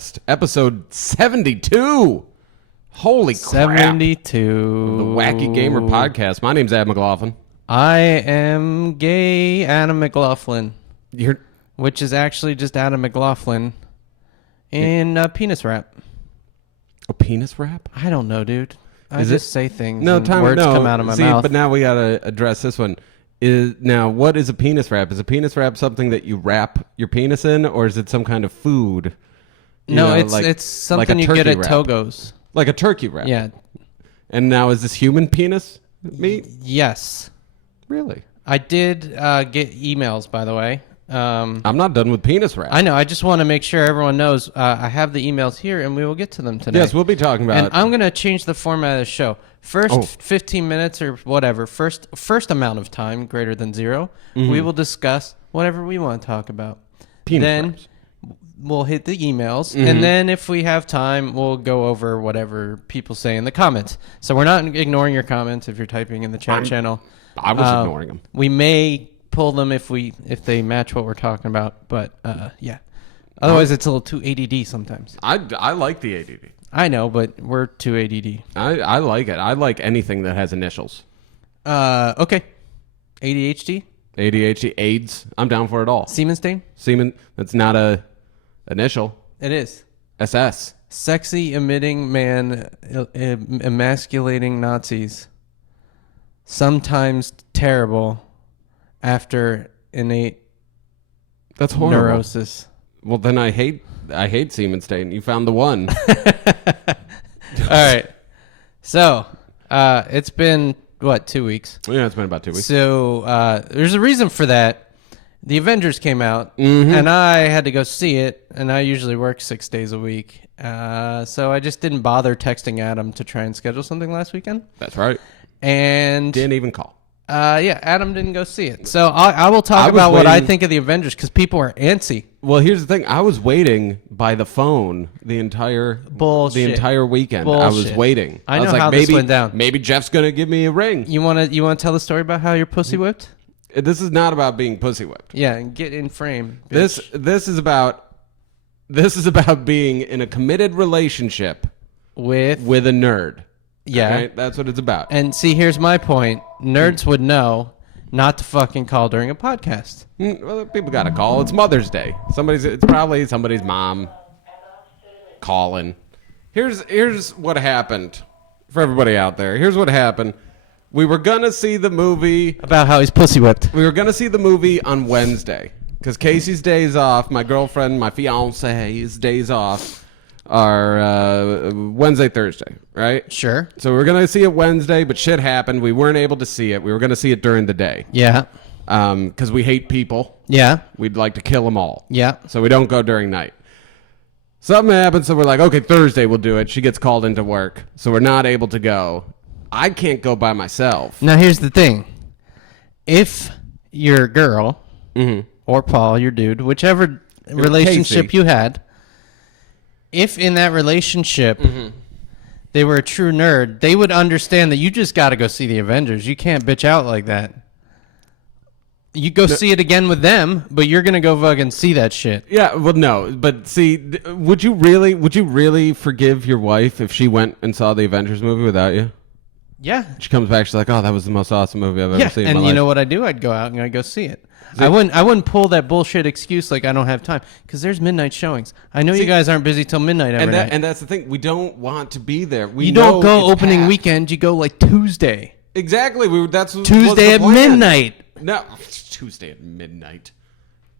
Podcast, episode 72. Holy crap. 72. The Wacky Gamer Podcast. My name's Ad McLaughlin. I am gay Adam McLaughlin, You're which is actually just Adam McLaughlin in penis rap. a penis rap? I don't know, dude. I Is just it? say things No, and time. words no. come out of my See, mouth. but now we gotta address this one. What is a penis wrap? Is a penis wrap something that you wrap your penis in, or is it some kind of food? No, it's something you get at wrap. Togo's. Like a turkey wrap. Yeah. And now is this human penis meat? Yes. Really? I did get emails, by the way. I'm not done with penis wrap. I know. I just want to make sure everyone knows. I have the emails here, and we will get to them today. Yes, we'll be talking about. And I'm going to change the format of the show. First 15 minutes or whatever, first amount of time greater than 0, we will discuss whatever we want to talk about. Penis then wraps. we'll hit the emails, and then if we have time, we'll go over whatever people say in the comments. So we're not ignoring your comments if you're typing in the chat channel. I was ignoring them. We may pull them if they match what we're talking about, but yeah. Otherwise, it's a little too ADD sometimes. I like the ADD. I know, but we're too ADD. I like it. I like anything that has initials. Okay. ADHD? ADHD, AIDS. I'm down for it all. Siemenstain? Semen. That's not a initial. It is. SS. Sexy emitting man emasculating Nazis. Sometimes terrible after innate That's horrible. neurosis. Well, then I hate Siemenstain. You found the one. All right. So, it's been, 2 weeks? Yeah, it's been about 2 weeks. So, there's a reason for that. The Avengers came out, and I had to go see it, and I usually work 6 days a week. So I just didn't bother texting Adam to try and schedule something last weekend. That's right. And Didn't even call. yeah, Adam didn't go see it. So I will talk about what I think of the Avengers because people are antsy. Well, here's the thing. I was waiting by the phone the entire weekend. Bullshit. I was waiting. I know was like, how maybe, this went down. Maybe Jeff's gonna give me a ring. You wanna tell the story about how you're pussy whipped? This is not about being pussy whipped. Yeah, and get in frame. Bitch. This is about being in a committed relationship with a nerd. Yeah. Okay? That's what it's about. And see, here's my point. Nerds would know not to fucking call during a podcast. Well, people got to call. It's Mother's Day. It's probably somebody's mom calling. Here's what happened for everybody out there. Here's what happened. We were going to see the movie. About how he's pussy whipped. We were going to see the movie on Wednesday because Casey's days off, my girlfriend, my fiance's days off are Wednesday, Thursday, right? Sure. So we were going to see it Wednesday, but shit happened. We weren't able to see it. We were going to see it during the day. Yeah. Because we hate people. Yeah. We'd like to kill them all. Yeah. So we don't go during night. Something happened, so we're like, okay, Thursday we'll do it. She gets called into work, so we're not able to go. I can't go by myself. Now, here's the thing. If your girl or Paul, your dude, whichever relationship Casey. you had, if in that relationship they were a true nerd, they would understand that you just got to go see the Avengers. You can't bitch out like that. You go see it again with them, but you're going to go fucking see that shit. Yeah, well, no, but see, would you really forgive your wife if she went and saw the Avengers movie without you? Yeah. She comes back, she's like, oh, that was the most awesome movie I've ever seen in my and you life. know what I do? I'd go out and I'd go see it. I wouldn't pull that bullshit excuse like I don't have time because there's midnight showings. I know you guys aren't busy till midnight every night. And that's the thing. We don't want to be there. You don't go opening weekend. You go like Tuesday. Exactly. That's Tuesday at midnight. No, Tuesday at midnight.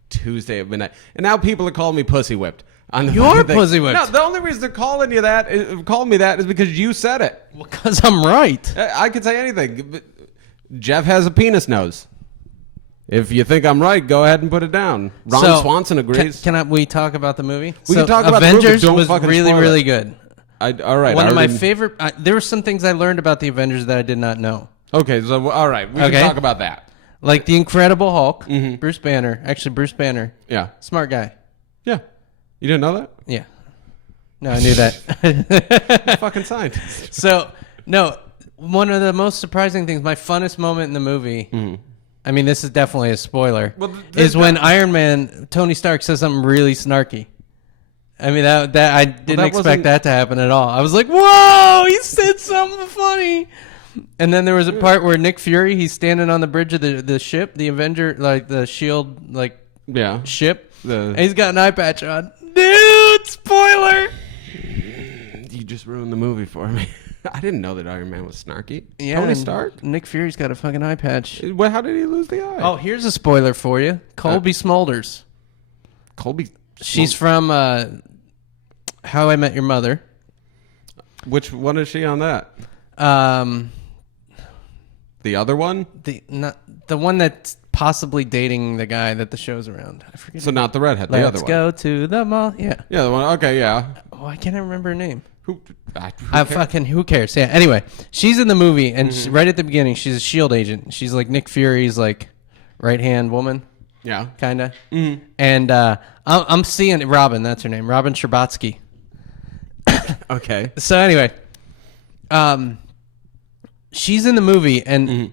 And now people are calling me pussy whipped. You're pussy whipped. No, the only reason they're calling me that is because you said it. Well, because I'm right. I could say anything. Jeff has a penis nose. If you think I'm right, go ahead and put it down. Ron Swanson agrees. Can we talk about the movie? We can talk about the movie. Avengers Don't was fucking really, spoil really it. good. All right. One of my favorite. There were some things I learned about the Avengers that I did not know. Okay, so all right, we can talk about that. Like the Incredible Hulk, Bruce Banner. Actually, Bruce Banner. Yeah. Smart guy. Yeah. You didn't know that? Yeah. No, I knew that. Fucking scientist. So, no, one of the most surprising things, my funnest moment in the movie, I mean, this is definitely a spoiler, is when Iron Man, Tony Stark, says something really snarky. I mean, that I didn't that expect wasn't- that to happen at all. I was like, whoa, he said something funny. And then there was a part where Nick Fury, he's standing on the bridge of the ship, the Avenger, like the Shield, like Yeah. ship, The- and he's got an eye patch on. Dude, spoiler. You just ruined the movie for me. I didn't know that Iron Man was snarky. Yeah, Tony and Stark? Nick Fury's got a fucking eye patch. Well, how did he lose the eye? Oh, here's a spoiler for you. Colby Smulders. Colby. She's from How I Met Your Mother. Which one is she on that? Um, The other one? the one that's possibly dating the guy that the show's around. I forget. So not the redhead, the Let's other go to the mall. Yeah. one. Yeah, the one. Okay, yeah. Oh, I can't remember her name. Who Who cares? Yeah. Anyway, she's in the movie, and she's, right at the beginning, she's a Shield agent. She's like Nick Fury's like right hand woman, Yeah. kind of. Mm-hmm. And I'm seeing Robin. That's her name, Robin Scherbatsky. Okay. So anyway, she's in the movie, and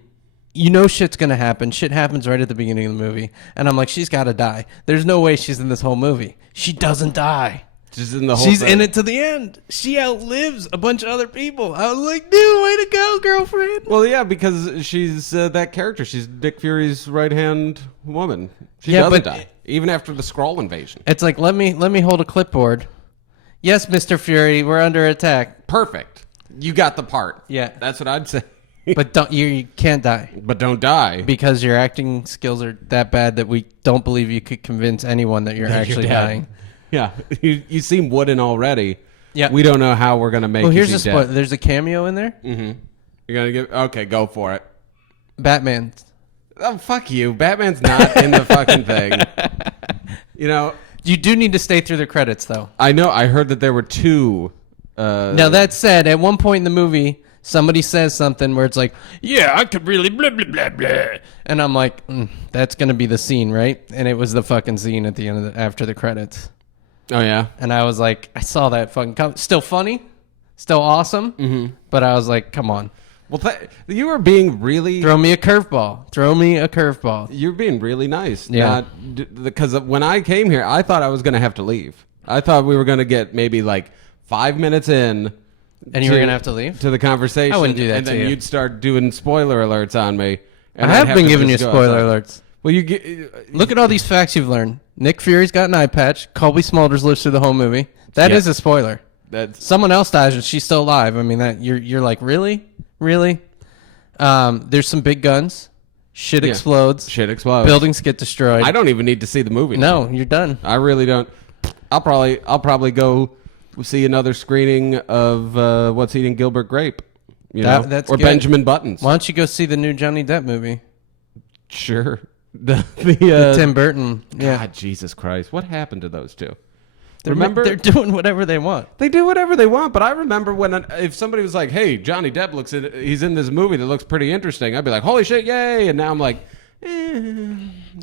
you know shit's gonna happen. Shit happens right at the beginning of the movie, and I'm like, she's got to die. There's no way she's in this whole movie. She doesn't die. She's in the whole She's thing. in it to the end. She outlives a bunch of other people. I was like, dude, way to go, girlfriend. Well, yeah, because she's that character. She's Nick Fury's right-hand woman. She Yeah, doesn't but- die. Even after the Skrull invasion. It's like, let me hold a clipboard. Yes, Mr. Fury, we're under attack. Perfect. You got the part. Yeah. That's what I'd say. But you can't die. But don't die. Because your acting skills are that bad that we don't believe you could convince anyone that you're actually dead. dying. Yeah. You seem wooden already. Yeah. We don't know how we're going to make Well, you here's a seem spoiler. dead. There's a cameo in there. You're going to give... Okay, go for it. Batman. Oh, fuck you. Batman's not in the fucking thing. You know, You do need to stay through the credits, though. I know. I heard that there were two... Now, that said, at one point in the movie, somebody says something where it's like, yeah, I could really blah, blah, blah, blah. And I'm like, that's going to be the scene, right? And it was the fucking scene at the end of after the credits. Oh, yeah? And I was like, I saw that fucking still funny, still awesome, but I was like, come on. Well, you were being really... Throw me a curveball. Throw me a curveball. You're being really nice. Yeah. Because when I came here, I thought I was going to have to leave. I thought we were going to get maybe like 5 minutes in. And you were going to have to leave? To the conversation. I wouldn't do that And to then you. you'd start doing spoiler alerts on me. And I I'd have been to giving you just go spoiler outside. alerts. Well, you get... Look at all these facts you've learned. Nick Fury's got an eye patch. Colby Smulders lives through the whole movie. That is Yeah. a spoiler. That's... Someone else dies and she's still alive. I mean, that you're like, really? There's some big guns. Shit Yeah. explodes. Shit explodes. Buildings get destroyed. I don't even need to see the movie. No, you're done. I really don't. I'll probably go see another screening of What's Eating Gilbert Grape. You know? That's or good. Benjamin Buttons. Why don't you go see the new Johnny Depp movie? Sure. Tim Burton. Yeah. God, Jesus Christ. What happened to those two? Remember? They're doing whatever they want. They do whatever they want, but I remember when if somebody was like, "Hey, Johnny Depp he's in this movie that looks pretty interesting," I'd be like, "Holy shit, yay!" And now I'm like,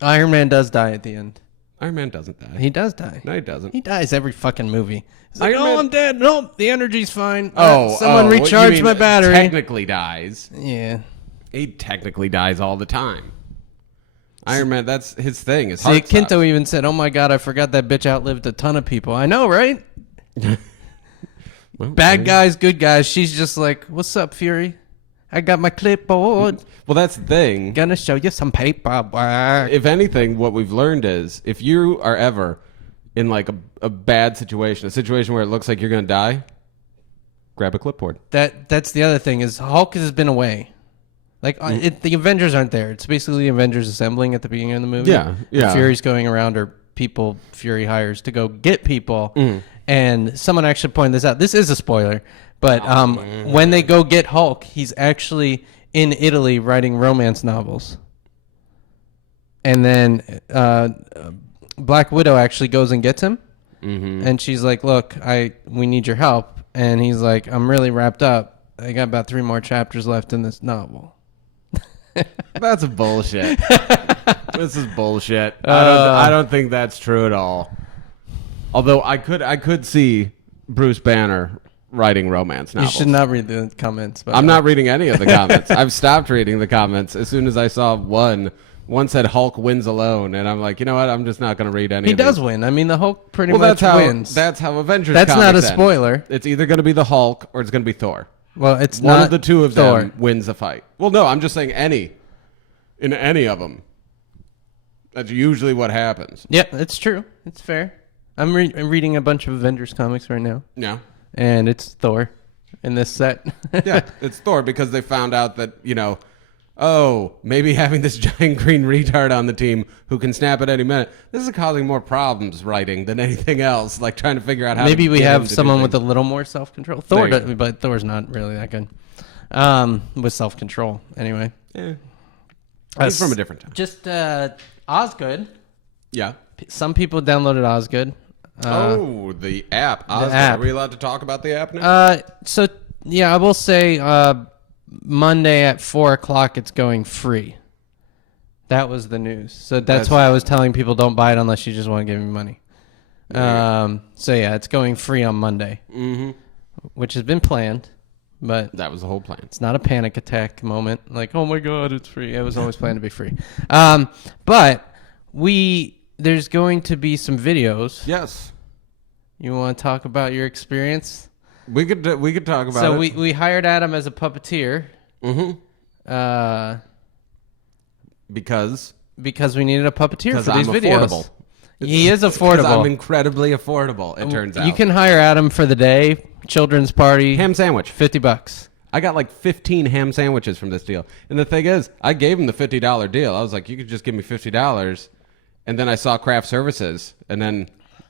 Iron Man does die at the end. Iron Man doesn't die. He does die. No, he doesn't. He dies every fucking movie. He's like, Iron Man- I'm dead. No, the energy's fine. well, Someone you recharge mean my battery. Technically dies. Yeah. He technically dies all the time. Iron Man, that's his thing. His See, heart stops. Kinto even said, "Oh my god, I forgot that bitch outlived a ton of people." I know, right? Well, Bad guys, good guys. She's just like, "What's up, Fury? I got my clipboard. Well, that's the thing. Gonna show you some paperwork." If anything, what we've learned is if you are ever in like a bad situation, a situation where it looks like you're going to die, grab a clipboard. That's the other thing is Hulk has been away. Like the Avengers aren't there. It's basically the Avengers assembling at the beginning of the movie. Yeah, yeah. And Fury's going around, or people Fury hires to go get people. And someone actually pointed this out. This is a spoiler, but when they go get Hulk, he's actually in Italy writing romance novels. And then Black Widow actually goes and gets him, and she's like, "Look, we need your help." And he's like, "I'm really wrapped up. I got about 3 more chapters left in this novel." That's bullshit. This is bullshit. I don't think that's true at all. Although I could see Bruce Banner writing romance You novels. should not read the comments. But I'm not reading any of the comments. I've stopped reading the comments as soon as I saw one One said Hulk wins alone, and I'm like, you know what? I'm just not going to read any. He of does these. win. I mean, the Hulk pretty Well, much that's wins. That's how Avengers. That's not a comics ends. spoiler. It's either going to be the Hulk or it's going to be Thor. Well, it's One not of the two of Thor. them wins the fight. Well, no, I'm just saying in any of them. That's usually what happens. Yeah, it's true. It's fair. I'm reading a bunch of Avengers comics right now, Yeah. and it's Thor in this set. Yeah, it's Thor because they found out that, oh, maybe having this giant green retard on the team who can snap at any minute, this is causing more problems writing than anything else, like trying to figure out how Maybe to we get him have to do someone with things. a little more self-control. There you go. But Thor's not really that good with self-control. Anyway, He's from a different time. Just Osgood. Yeah. Some people downloaded Osgood. The app. Oscar. app. Are we allowed to talk about the app now? So yeah, I will say Monday at 4:00 it's going free. That was the news. So that's why I was telling people don't buy it unless you just want to give me money. So yeah, it's going free on Monday, which has been planned, but That was the whole plan. it's not a panic attack moment. Like, oh my god, it's free. It was always planned to be free. But there's going to be some videos. Yes. You want to talk about your experience? We could talk about So it. we hired Adam as a puppeteer. Because Because we needed a puppeteer for I'm these videos. affordable. He is Because affordable. I'm incredibly affordable, it turns out. You can hire Adam for the day. Children's party. ham sandwich. $50. I got like 15 ham sandwiches from this deal. And the thing is, I gave him the $50 deal. I was like, you could just give me $50. And then I saw craft services. And then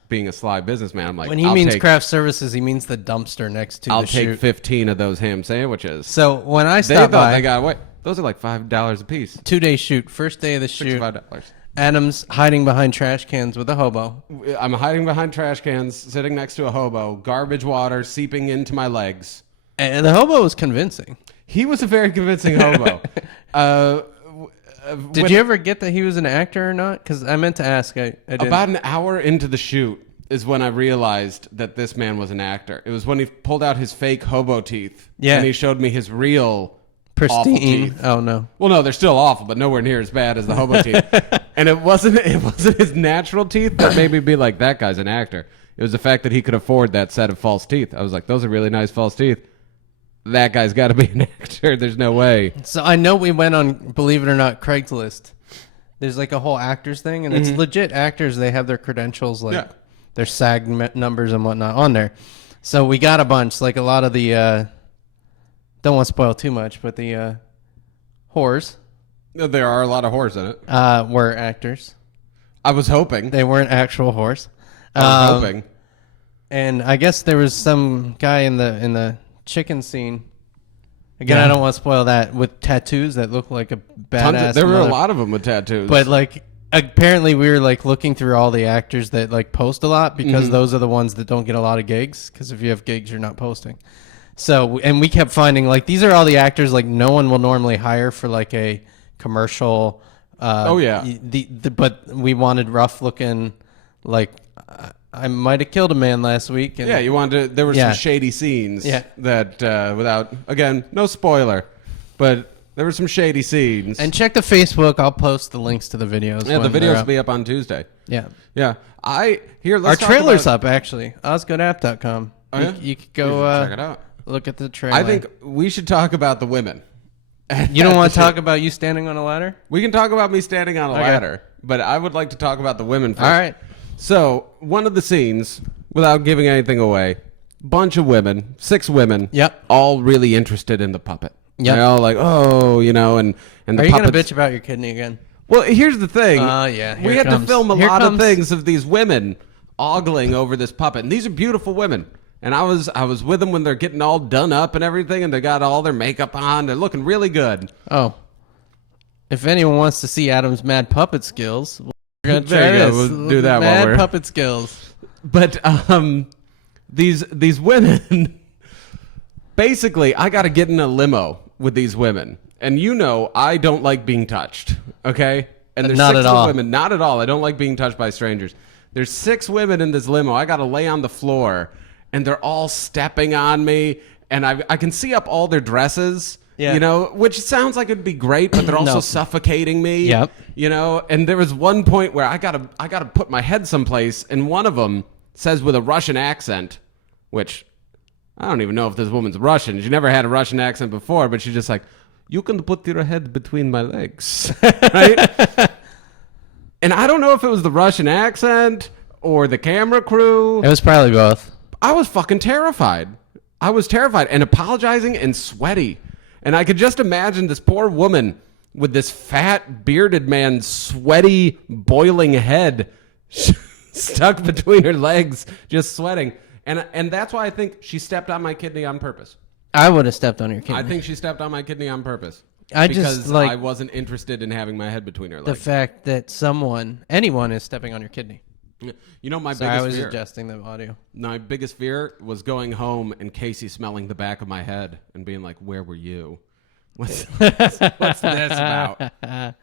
being a sly businessman, I'm like, When he means craft services, he means the dumpster next to I'll the take shoot. 15 of those ham sandwiches. So when I They stopped thought by, they got away. Those are like $5 a piece. 2-day shoot, first day of the shoot, $65. Adam's hiding behind trash cans with a hobo. I'm hiding behind trash cans, sitting next to a hobo, garbage water seeping into my legs. And the hobo was convincing. He was a very convincing hobo. Did you ever get that he was an actor or not? Because I meant to ask. I didn't. About an hour into the shoot is when I realized that this man was an actor. It was when he pulled out his fake hobo teeth. Yeah. And he showed me his real awful pristine. teeth. Oh no. Well, no, they're still awful, but nowhere near as bad as the hobo teeth. And it wasn't his natural teeth that made me be like, that guy's an actor. It was the fact that he could afford that set of false teeth. I was like, those are really nice false teeth. That guy's got to be an actor. There's no way. So I know we went on, believe it or not, Craigslist. There's like a whole actors thing, and it's legit actors. They have their credentials, like Yeah. their SAG numbers and whatnot on there. So we got a bunch, like a lot of the, don't want to spoil too much, but the whores There are a lot of whores in it. were actors. I was hoping. They weren't actual whores. I was hoping. And I guess there was some guy in the chicken scene. Again, Yeah. I don't want to spoil that, with tattoos that look like a badass. There were a mother- lot of them with tattoos. But like, apparently we were like looking through all the actors that like post a lot, because those are the ones that don't get a lot of gigs. Because if you have gigs, you're not posting. So, and we kept finding like, these are all the actors like no one will normally hire for like a commercial. Oh, yeah. But we wanted rough looking, like I might have killed a man last week. And yeah, you wanted to, there were Yeah. some shady scenes Yeah. that without, again, no spoiler, but there were some shady scenes. And check the Facebook. I'll post the links to the videos. yeah, the when they're videos will up. be up on Tuesday. Yeah. Yeah. Let's Our talk trailer's about, up, actually. OsgoodApp.com. Oh, yeah? You could go check it out. look at the trailer. I think we should talk about the women. You don't want to talk about you standing on a ladder? We can talk about me standing on a Okay. ladder, but I would like to talk about the women first. All right. So, one of the scenes, without giving anything away, bunch of women, 6 women, Yep. all really interested in the puppet. Yep. They're all like, oh, and the Are you going to puppets. bitch about your kidney again? Well, here's the thing. Yeah, here we it had comes. to film a Here lot of comes. things of these women ogling over this puppet, and these are beautiful women. And I was with them when they're getting all done up and everything, and they got all their makeup on. They're looking really good. Oh. If anyone wants to see Adam's mad puppet skills, we're going to try There you go. this. We'll do that while Mad we're- puppet skills. But these women, basically, I got to get in a limo with these women, and I don't like being touched. Okay, and there's Not 6 at all. women. Not at all. I don't like being touched by strangers. There's 6 women in this limo. I got to lay on the floor, and they're all stepping on me, and I can see up all their dresses, Yeah. You know, which sounds like it'd be great, but they're also No. suffocating me. Yep. You know, and there was one point where I gotta put my head someplace, and one of them says with a Russian accent, which I don't even know if this woman's Russian. She never had a Russian accent before, but she's just like, "You can put your head between my legs," right? And I don't know if it was the Russian accent or the camera crew. It was probably both. I was fucking terrified. I was terrified and apologizing and sweaty. And I could just imagine this poor woman with this fat, bearded man's sweaty, boiling head stuck between her legs, just sweating. And that's why I think she stepped on my kidney on purpose. I would have stepped on your kidney. I think she stepped on my kidney on purpose. Because I wasn't interested in having my head between her the legs. fact that anyone is stepping on your kidney. You know, my Sorry, I biggest was fear. adjusting the audio. My biggest fear was going home and Casey smelling the back of my head and being like, "Where were you? What's this about?" I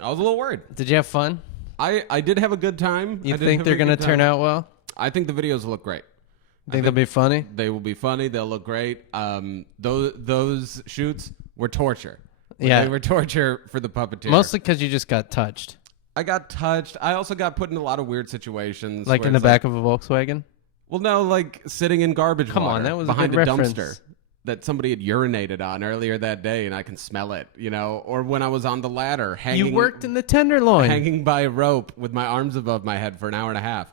was a little worried. Did you have fun? I did have a good time. You think they're going to turn out well? I think the videos look great. Think they'll be funny? They will be funny. They'll look great. Those shoots were torture. Yeah. They were torture for the puppeteer. Mostly because you just got touched. I got touched. I also got put in a lot of weird situations. Like where in the it's back of a Volkswagen? well, no, like sitting in garbage Come water on, that was behind a good a reference. dumpster that somebody had urinated on earlier that day, and I can smell it, you know. Or when I was on the ladder hanging, You worked in the Tenderloin. hanging by a rope with my arms above my head for an hour and a half.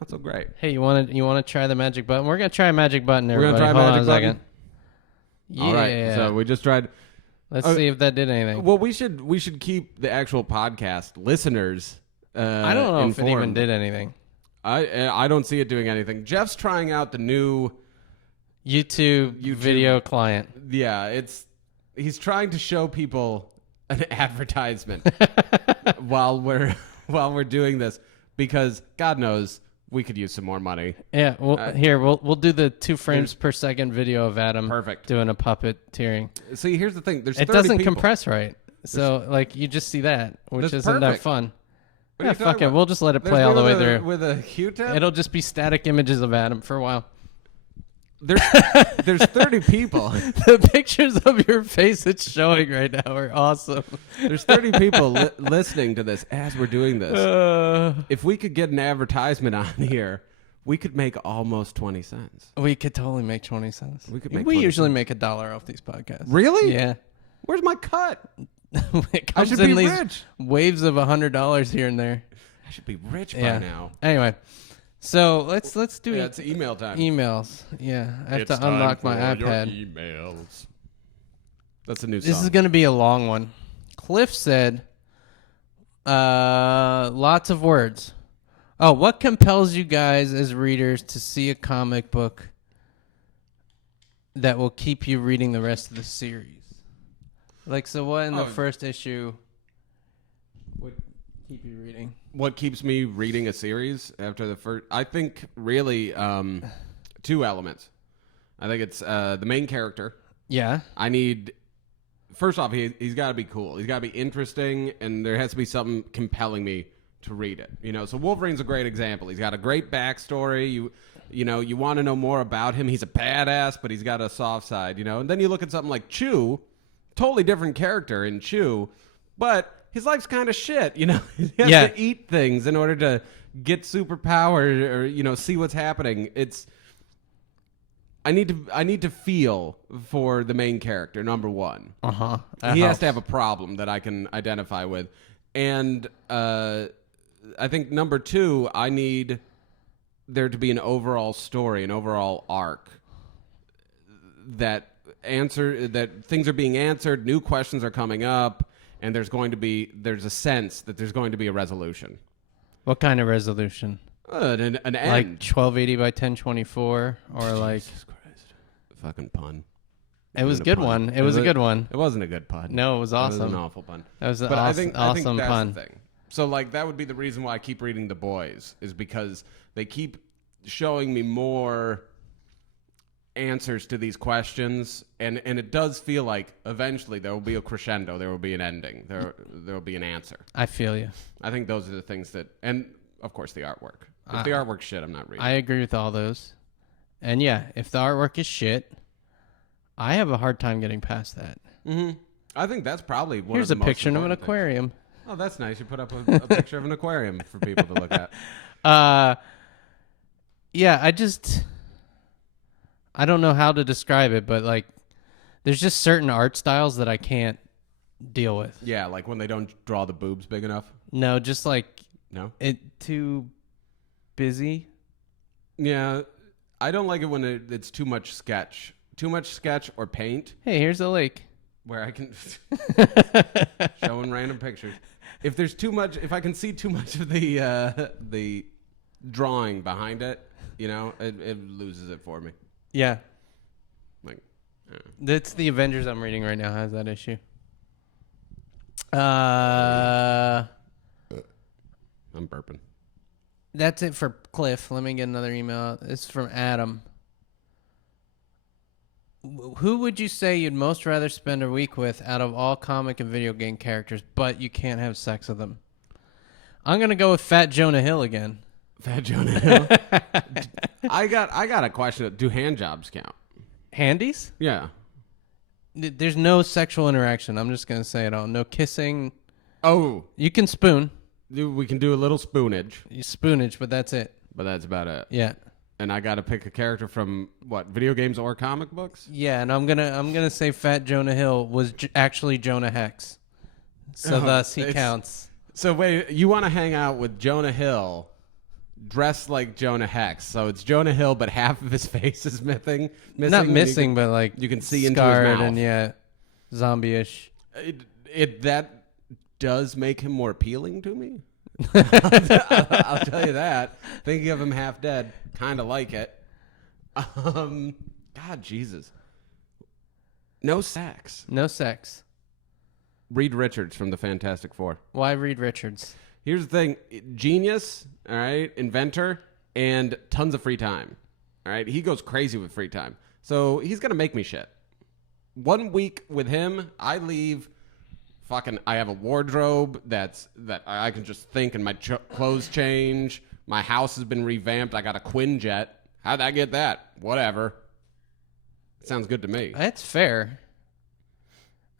Not so great. Hey, you want to try the magic button? We're going to try a magic button, We're everybody. gonna try Hold magic on a button? second. Yeah. All right. So we just tried. Let's see if that did anything. Well, we should keep the actual podcast listeners. I don't know if it even informed. did anything. I don't see it doing anything. Jeff's trying out the new. YouTube video client. Yeah, he's trying to show people an advertisement while we're doing this because God knows we could use some more money. Yeah, we'll do the 2 frames per second video of Adam Perfect. doing a puppeteering. See, here's the thing. There's It 30 doesn't people. compress right. So like you just see that, which That's isn't that perfect. fun. What are Yeah, you fuck talking it. about? We'll just let it There's play all me the way with through. with a Q-tip. It'll just be static images of Adam for a while. There's 30 people. The pictures of your face it's showing right now are awesome. There's 30 people listening to this as we're doing this. If we could get an advertisement on here, we could make almost 20 cents. We could totally make 20 cents. We could make We 20 usually make $1 off these podcasts. Really? Yeah. Where's my cut? It I comes should in be these rich. waves of $100 here and there. I should be rich Yeah. by now. Anyway, so let's do Yeah, it's email time. emails. Yeah, I have It's to time unlock my for your iPad. emails. That's a new This song. is going to be a long one. Cliff said, lots of words. Oh, what compels you guys as readers to see a comic book that will keep you reading the rest of the series? Like, so what in the first issue would keep you reading? What keeps me reading a series after the first? I think really 2 elements. I think it's the main character. Yeah. I need. First off, he's got to be cool. He's got to be interesting, and there has to be something compelling me to read it. You know, so Wolverine's a great example. He's got a great backstory. You know, you want to know more about him. He's a badass, but he's got a soft side. You know, and then you look at something like Chew, totally different character in Chew, but his life's kind of shit. You know, he has Yeah. to eat things in order to get superpower or you know see what's happening. I need to feel for the main character, number one. Uh-huh. He has to have a problem that I can identify with. And I think number 2, I need there to be an overall story, an overall arc that things are being answered, new questions are coming up, and there's a sense that there's going to be a resolution. What kind of resolution? An end. Like 1280 by 1024 or like Jesus Christ. Fucking pun. it was a Wasn't good pun. one. It was a good one. It wasn't a good pun. No, it was It was awesome. an awful pun. That was an But awesome, I think that's pun. the thing. So like that would be the reason why I keep reading The Boys is because they keep showing me more answers to these questions, and it does feel like eventually there will be a crescendo, there will be an ending, there will be an answer. I feel you. I think those are the things that, and of course the artwork. If the artwork's shit, I'm not reading. I agree with all those. And yeah, if the artwork is shit, I have a hard time getting past that. I think that's probably one Here's of a the most picture of an important things. aquarium. Oh, that's nice. You put up a picture of an aquarium for people to look at. Yeah, I don't know how to describe it, but like, there's just certain art styles that I can't deal with. Yeah, like when they don't draw the boobs big enough. No, just like No. it too busy. Yeah, I don't like it when it's too much sketch or paint, Hey, here's a lake. where I can showing random pictures. If there's too much, if I can see too much of the drawing behind it, it loses it for me. Yeah, Like, that's the Avengers I'm reading right now. Has that issue? I'm burping. That's it for Cliff. Let me get another email. It's from Adam. Who would you say you'd most rather spend a week with out of all comic and video game characters, but you can't have sex with them? I'm gonna go with Fat Jonah Hill again. Fat Jonah Hill. I got a question. Do hand jobs count? Handies? Yeah. There's no sexual interaction. I'm just gonna say it all. No kissing. Oh, You can spoon. we can do a little spoonage, Spoonage, but that's it. but that's about it. Yeah. And I got to pick a character from what, video games or comic books? Yeah, and I'm gonna say Fat Jonah Hill was actually Jonah Hex, so thus he counts. So wait, you want to hang out with Jonah Hill, dressed like Jonah Hex? So it's Jonah Hill, but half of his face is missing. Not missing, but like you can see into his scarred mouth. and yeah, zombie-ish. That does make him more appealing to me. I'll tell you that. Thinking of him half dead, kind of like it. God, Jesus. No sex. No sex. Reed Richards from the Fantastic Four. Why Reed Richards? Here's the thing. Genius, all right, inventor, and tons of free time. All right, he goes crazy with free time. So he's going to make me shit. 1 week with him, I leave I have a wardrobe that I can just think and my clothes change. My house has been revamped. I got a Quinjet. How'd I get that? Whatever. Sounds good to me. That's fair.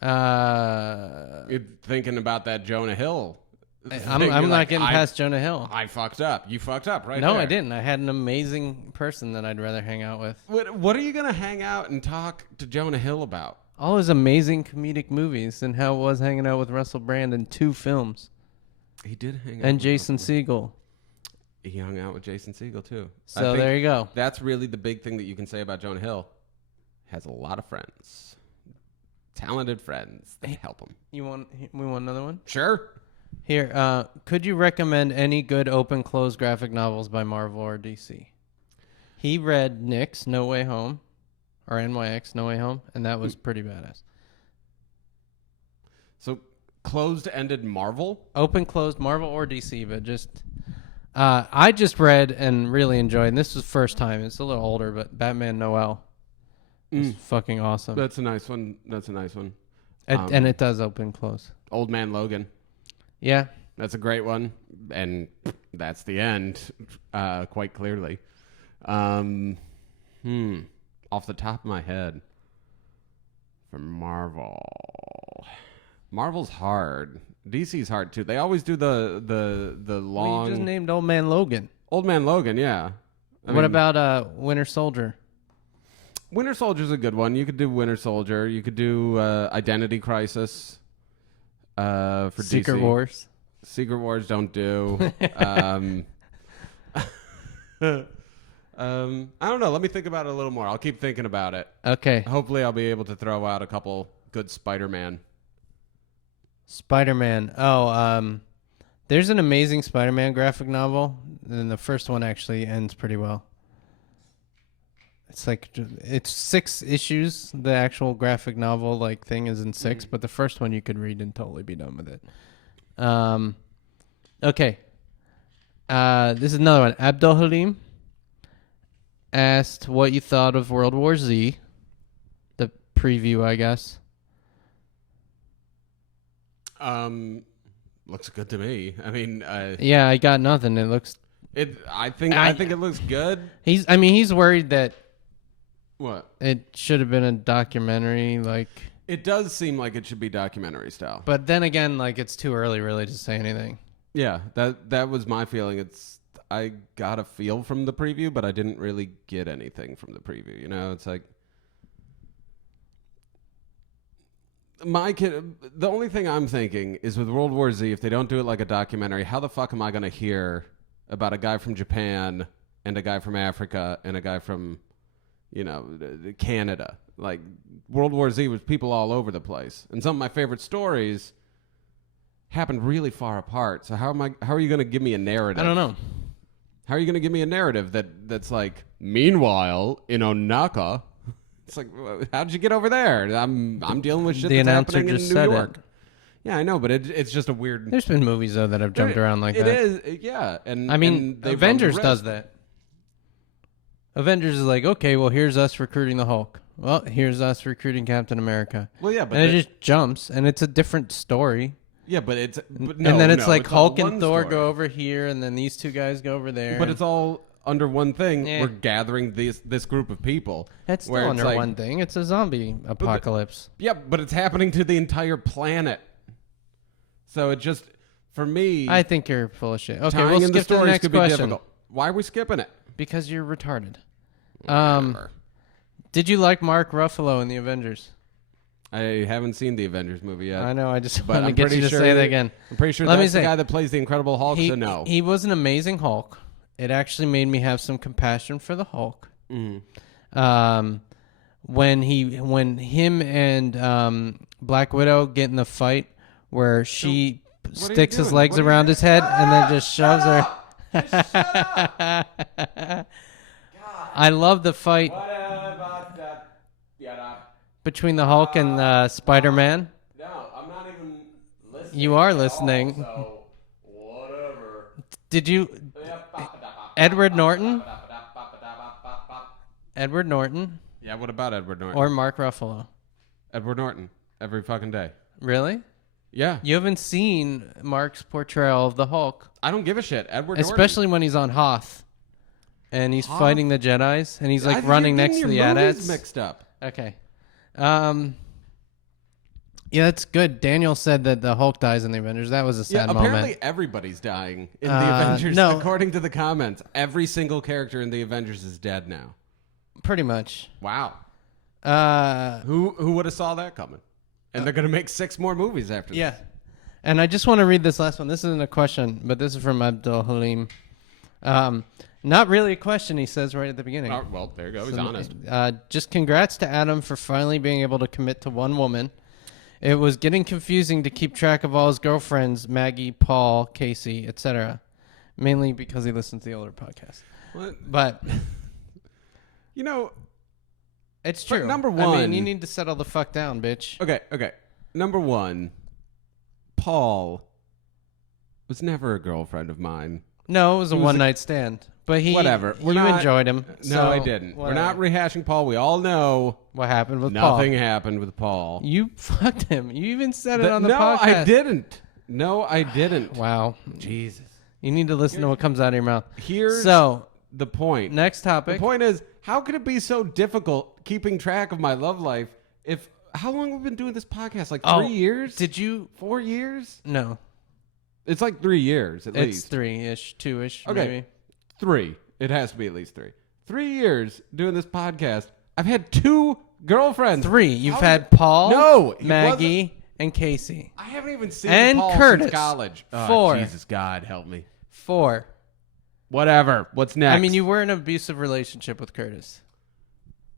You're thinking about that Jonah Hill. I'm not getting past Jonah Hill. I fucked up. You fucked up, right? No, there. I didn't. I had an amazing person that I'd rather hang out with. What are you going to hang out and talk to Jonah Hill about? All his amazing comedic movies and how it was hanging out with Russell Brand in 2 films. He did hang out And with Jason Russell. Segel. He hung out with Jason Segel too. So there you go. That's really the big thing that you can say about Jonah Hill. Has a lot of friends. Talented friends. They help him. We want another one? Sure. Here, could you recommend any good open-close graphic novels by Marvel or DC? He read Nick's No Way Home, or NYX No Way Home, and that was pretty badass. So closed-ended Marvel? Open-closed Marvel or DC, but just... I just read and really enjoyed, and this was first time. It's a little older, but Batman Noel. It's fucking awesome. That's a nice one. And it does open-close. Old Man Logan. Yeah. That's a great one. And that's the end, quite clearly. Off the top of my head, for Marvel. Marvel's hard. DC's hard too. They always do the long. Well, you just named Old Man Logan. Old Man Logan, yeah. What about Winter Soldier? Winter Soldier's a good one. You could do Winter Soldier. You could do Identity Crisis for Secret DC. Wars. Secret Wars don't do. I don't know. Let me think about it a little more. I'll keep thinking about it. Okay. Hopefully, I'll be able to throw out a couple good Spider-Man. Spider-Man. Oh, there's an amazing Spider-Man graphic novel, and the first one actually ends pretty well. It's 6 issues. The actual graphic novel thing is in 6, but the first one you could read and totally be done with it. Okay. This is another one. Abdul Halim asked what you thought of World War Z. The preview, I guess. Looks good to me. I mean, Yeah, I got nothing. It looks. I think it looks good. He's worried that What? It should have been a documentary, like. It does seem like it should be documentary style. But then again, like it's too early really to say anything. Yeah, that was my feeling. I got a feel from the preview, but I didn't really get anything from the preview. You know, it's like my kid. The only thing I'm thinking is with World War Z, if they don't do it like a documentary, how the fuck am I going to hear about a guy from Japan and a guy from Africa and a guy from, Canada? Like World War Z was people all over the place, and some of my favorite stories happened really far apart. So how are you going to give me a narrative? I don't know. How are you going to give me a narrative that's like, meanwhile in Onaka, it's like, how did you get over there? I'm dealing with shit The that's announcer happening just in New said York. it. Yeah, I know, but it's just a weird. There's been movies though that have jumped around like that. It is, yeah, and I mean, and they've Avengers run the does risk. that. Avengers is like, okay, well, here's us recruiting the Hulk. Well, here's us recruiting Captain America. Well, yeah, but and it just jumps, and it's a different story. yeah, but it's no, and then it's no, like all Hulk and one Thor story. go over here, and then these two guys go over there. But it's all under one thing. Yeah. We're gathering this group of people. That's where still it's under like, one thing. It's a zombie apocalypse. Yeah, but it's happening to the entire planet. So it just, for me, I think you're full of shit. Okay, tying we'll in the skip to the stories next could be question. difficult. Why are we skipping it? Because you're retarded. Whatever. Did you like Mark Ruffalo in the Avengers? I haven't seen the Avengers movie yet. I know. I just But wanted to I'm get pretty you to sure say that again. I'm pretty sure Let me that's the say, guy that plays the Incredible Hulk. So no, he was an amazing Hulk. It actually made me have some compassion for the Hulk. When him and Black Widow get in the fight where she sticks his doing? legs What are you around doing? his head and then just shoves her. I love the fight between the Hulk and Spider-Man. No, I'm not even listening. You are listening. So whatever. Did you? Edward Norton? Edward Norton Yeah, what about Edward Norton? or Mark Ruffalo? Edward Norton every fucking day. Really? Yeah, You haven't seen Mark's portrayal of the Hulk, I don't give a shit. Edward especially when he's on Hoth and he's fighting the Jedis and he's like running next to the AT-ATs. Mixed up. Okay. Yeah, that's good. Daniel said that the Hulk dies in the Avengers. That was a Yeah, sad apparently moment. everybody's dying in the Avengers. no. According to the comments, every single character in the Avengers is dead now. Pretty much. Wow. Uh, Who would have saw that coming? And they're going to make 6 more movies after yeah. this. And I just want to read this last one. This isn't a question, but this is from Abdul Halim. Not really a question, he says right at the beginning. Oh, well, there you go. He's honest. Just congrats to Adam for finally being able to commit to one woman. It was getting confusing to keep track of all his girlfriends, Maggie, Paul, Casey, etc. Mainly because he listens to the older podcast. What? But You know, it's But true. number I mean, one- you need to settle the fuck down, bitch. okay. Number 1, Paul was never a girlfriend of mine. No, it was a He was a- one-night stand. But Whatever. We're you not- enjoyed him. No, so I didn't. whatever. We're not rehashing Paul. We all know What happened with Paul? nothing happened with Paul. You fucked him. You even said it on the no, podcast. I didn't. No, I didn't. Wow. Jesus. You need to listen to what comes out of your mouth. Here's So, the point. next The topic. point is, how could it be so difficult keeping track of my love life if how long have we been doing this podcast? Like 3 years? Did you? 4 years? No. It's like 3 years at It's least. 3-ish, 2-ish, Okay. maybe. 3. It has to be at least 3. 3 years doing this podcast. I've had 2 girlfriends. 3. You've How had is it- Paul, No, he Maggie, and Casey. I haven't even seen And Paul Curtis. since college. Oh, 4. Jesus, God, help me. 4. Whatever. What's next? I mean, you were in an abusive relationship with Curtis.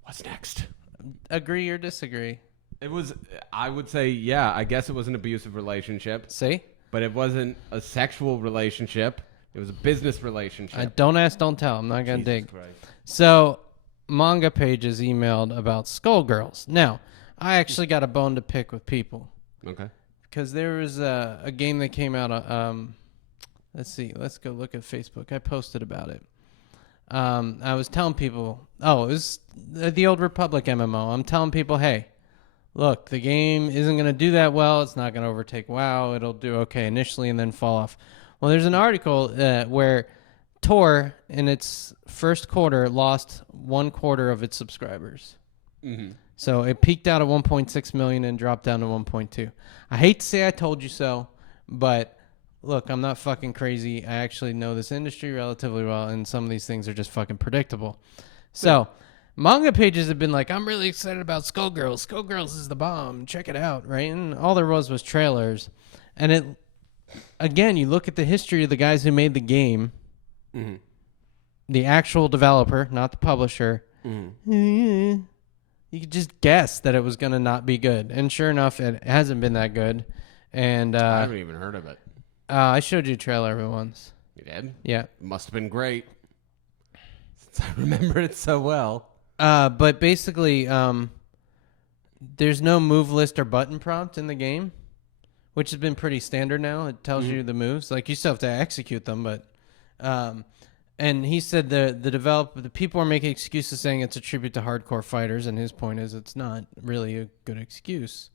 What's next? Agree or disagree? It was, I would say, yeah, I guess it was an abusive relationship, See? but it wasn't a sexual relationship. It was a business relationship. Don't ask, don't tell. I'm not going to Jesus dig. Christ. So, Manga Pages emailed about Skullgirls. Now, I actually got a bone to pick with people Okay. because there was a game that came out. Let's see. Let's go look at Facebook. I posted about it. I was telling people, it was the Old Republic MMO. I'm telling people, hey, look, the game isn't going to do that well. It's not going to overtake WoW. It'll do okay initially and then fall off. Well, there's an article where tour in its first quarter lost 1/4 of its subscribers. Mm-hmm. So it peaked out at 1.6 million and dropped down to 1.2. I hate to say I told you so, but look, I'm not fucking crazy. I actually know this industry relatively well, and some of these things are just fucking predictable. So manga pages have been like, I'm really excited about Skullgirls. Skullgirls is the bomb. Check it out, right? And all there was trailers. And it, again, you look at the history of the guys who made the game, Mm-hmm. the actual developer, not the publisher. Mm-hmm. You could just guess that it was going to not be good. And sure enough, it hasn't been that good. And I haven't even heard of it. I showed you a trailer of it once. You did? Yeah. It must have been great. Since I remember it so well. But basically, there's no move list or button prompt in the game, which has been pretty standard now. It tells you the moves. Like, you still have to execute them, but... and he said the people are making excuses saying it's a tribute to hardcore fighters, and his point is it's not really a good excuse,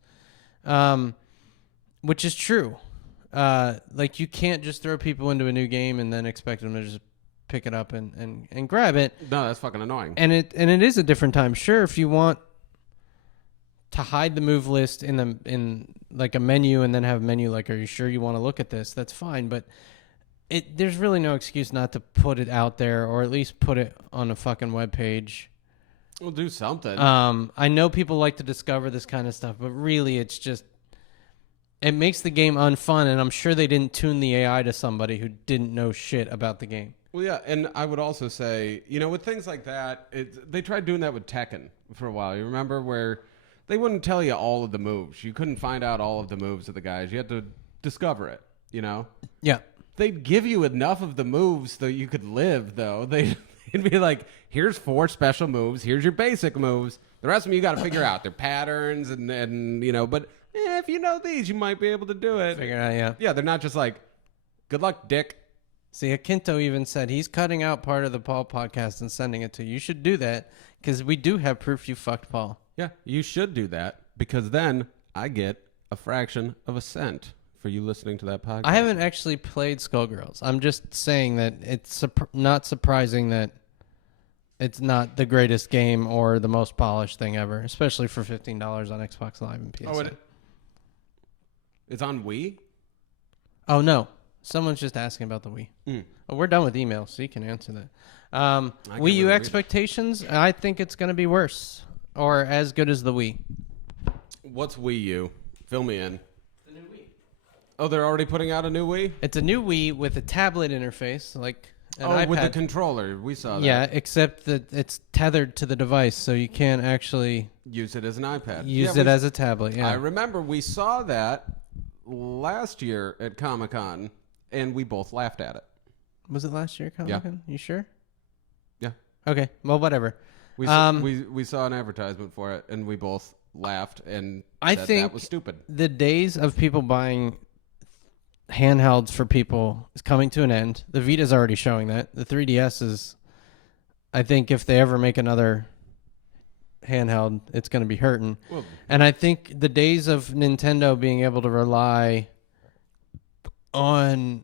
which is true. Like, you can't just throw people into a new game and then expect them to just pick it up and grab it. No, that's fucking annoying. And it is a different time. Sure, if you want to hide the move list in like a menu and then have a menu like, are you sure you want to look at this? That's fine, but there's really no excuse not to put it out there, or at least put it on a fucking web page. We'll do something. I know people like to discover this kind of stuff, but really it's just, it makes the game unfun, and I'm sure they didn't tune the AI to somebody who didn't know shit about the game. Well, yeah, and I would also say, with things like that, they tried doing that with Tekken for a while. You remember where they wouldn't tell you all of the moves. You couldn't find out all of the moves of the guys. You had to discover it, Yeah. They'd give you enough of the moves so you could live, though. They'd be like, here's 4 special moves. Here's your basic moves. The rest of them you got to figure out. They're patterns and but if you know these, you might be able to do it. Figure it out, yeah. Yeah, they're not just like, good luck, dick. See, Akinto even said he's cutting out part of the Paul podcast and sending it to you. You should do that, because we do have proof you fucked Paul. Yeah, you should do that, because then I get a fraction of a cent for you listening to that podcast. I haven't actually played Skullgirls. I'm just saying that it's not surprising that it's not the greatest game or the most polished thing ever, especially for $15 on Xbox Live and PS. Oh, it's on Wii? Oh, no. Someone's just asking about the Wii. Oh, we're done with emails, so you can answer that. Wii U expectations? I think it's going to be worse, or as good as the Wii. What's Wii U? Fill me in. The new Wii. Oh, they're already putting out a new Wii? It's a new Wii with a tablet interface, like an iPad. With the controller. We saw that. Yeah, except that it's tethered to the device, so you can't actually use it as an iPad. Use it as a tablet, yeah. I remember we saw that last year at Comic-Con, and we both laughed at it. Was it last year, Comic-Con? Yeah. You sure? Yeah. Okay, well, whatever. We saw an advertisement for it, and we both laughed and said that was stupid. The days of people buying handhelds for people is coming to an end. The Vita's already showing that. The 3DS is, I think if they ever make another handheld, it's going to be hurting. Well, and I think the days of Nintendo being able to rely on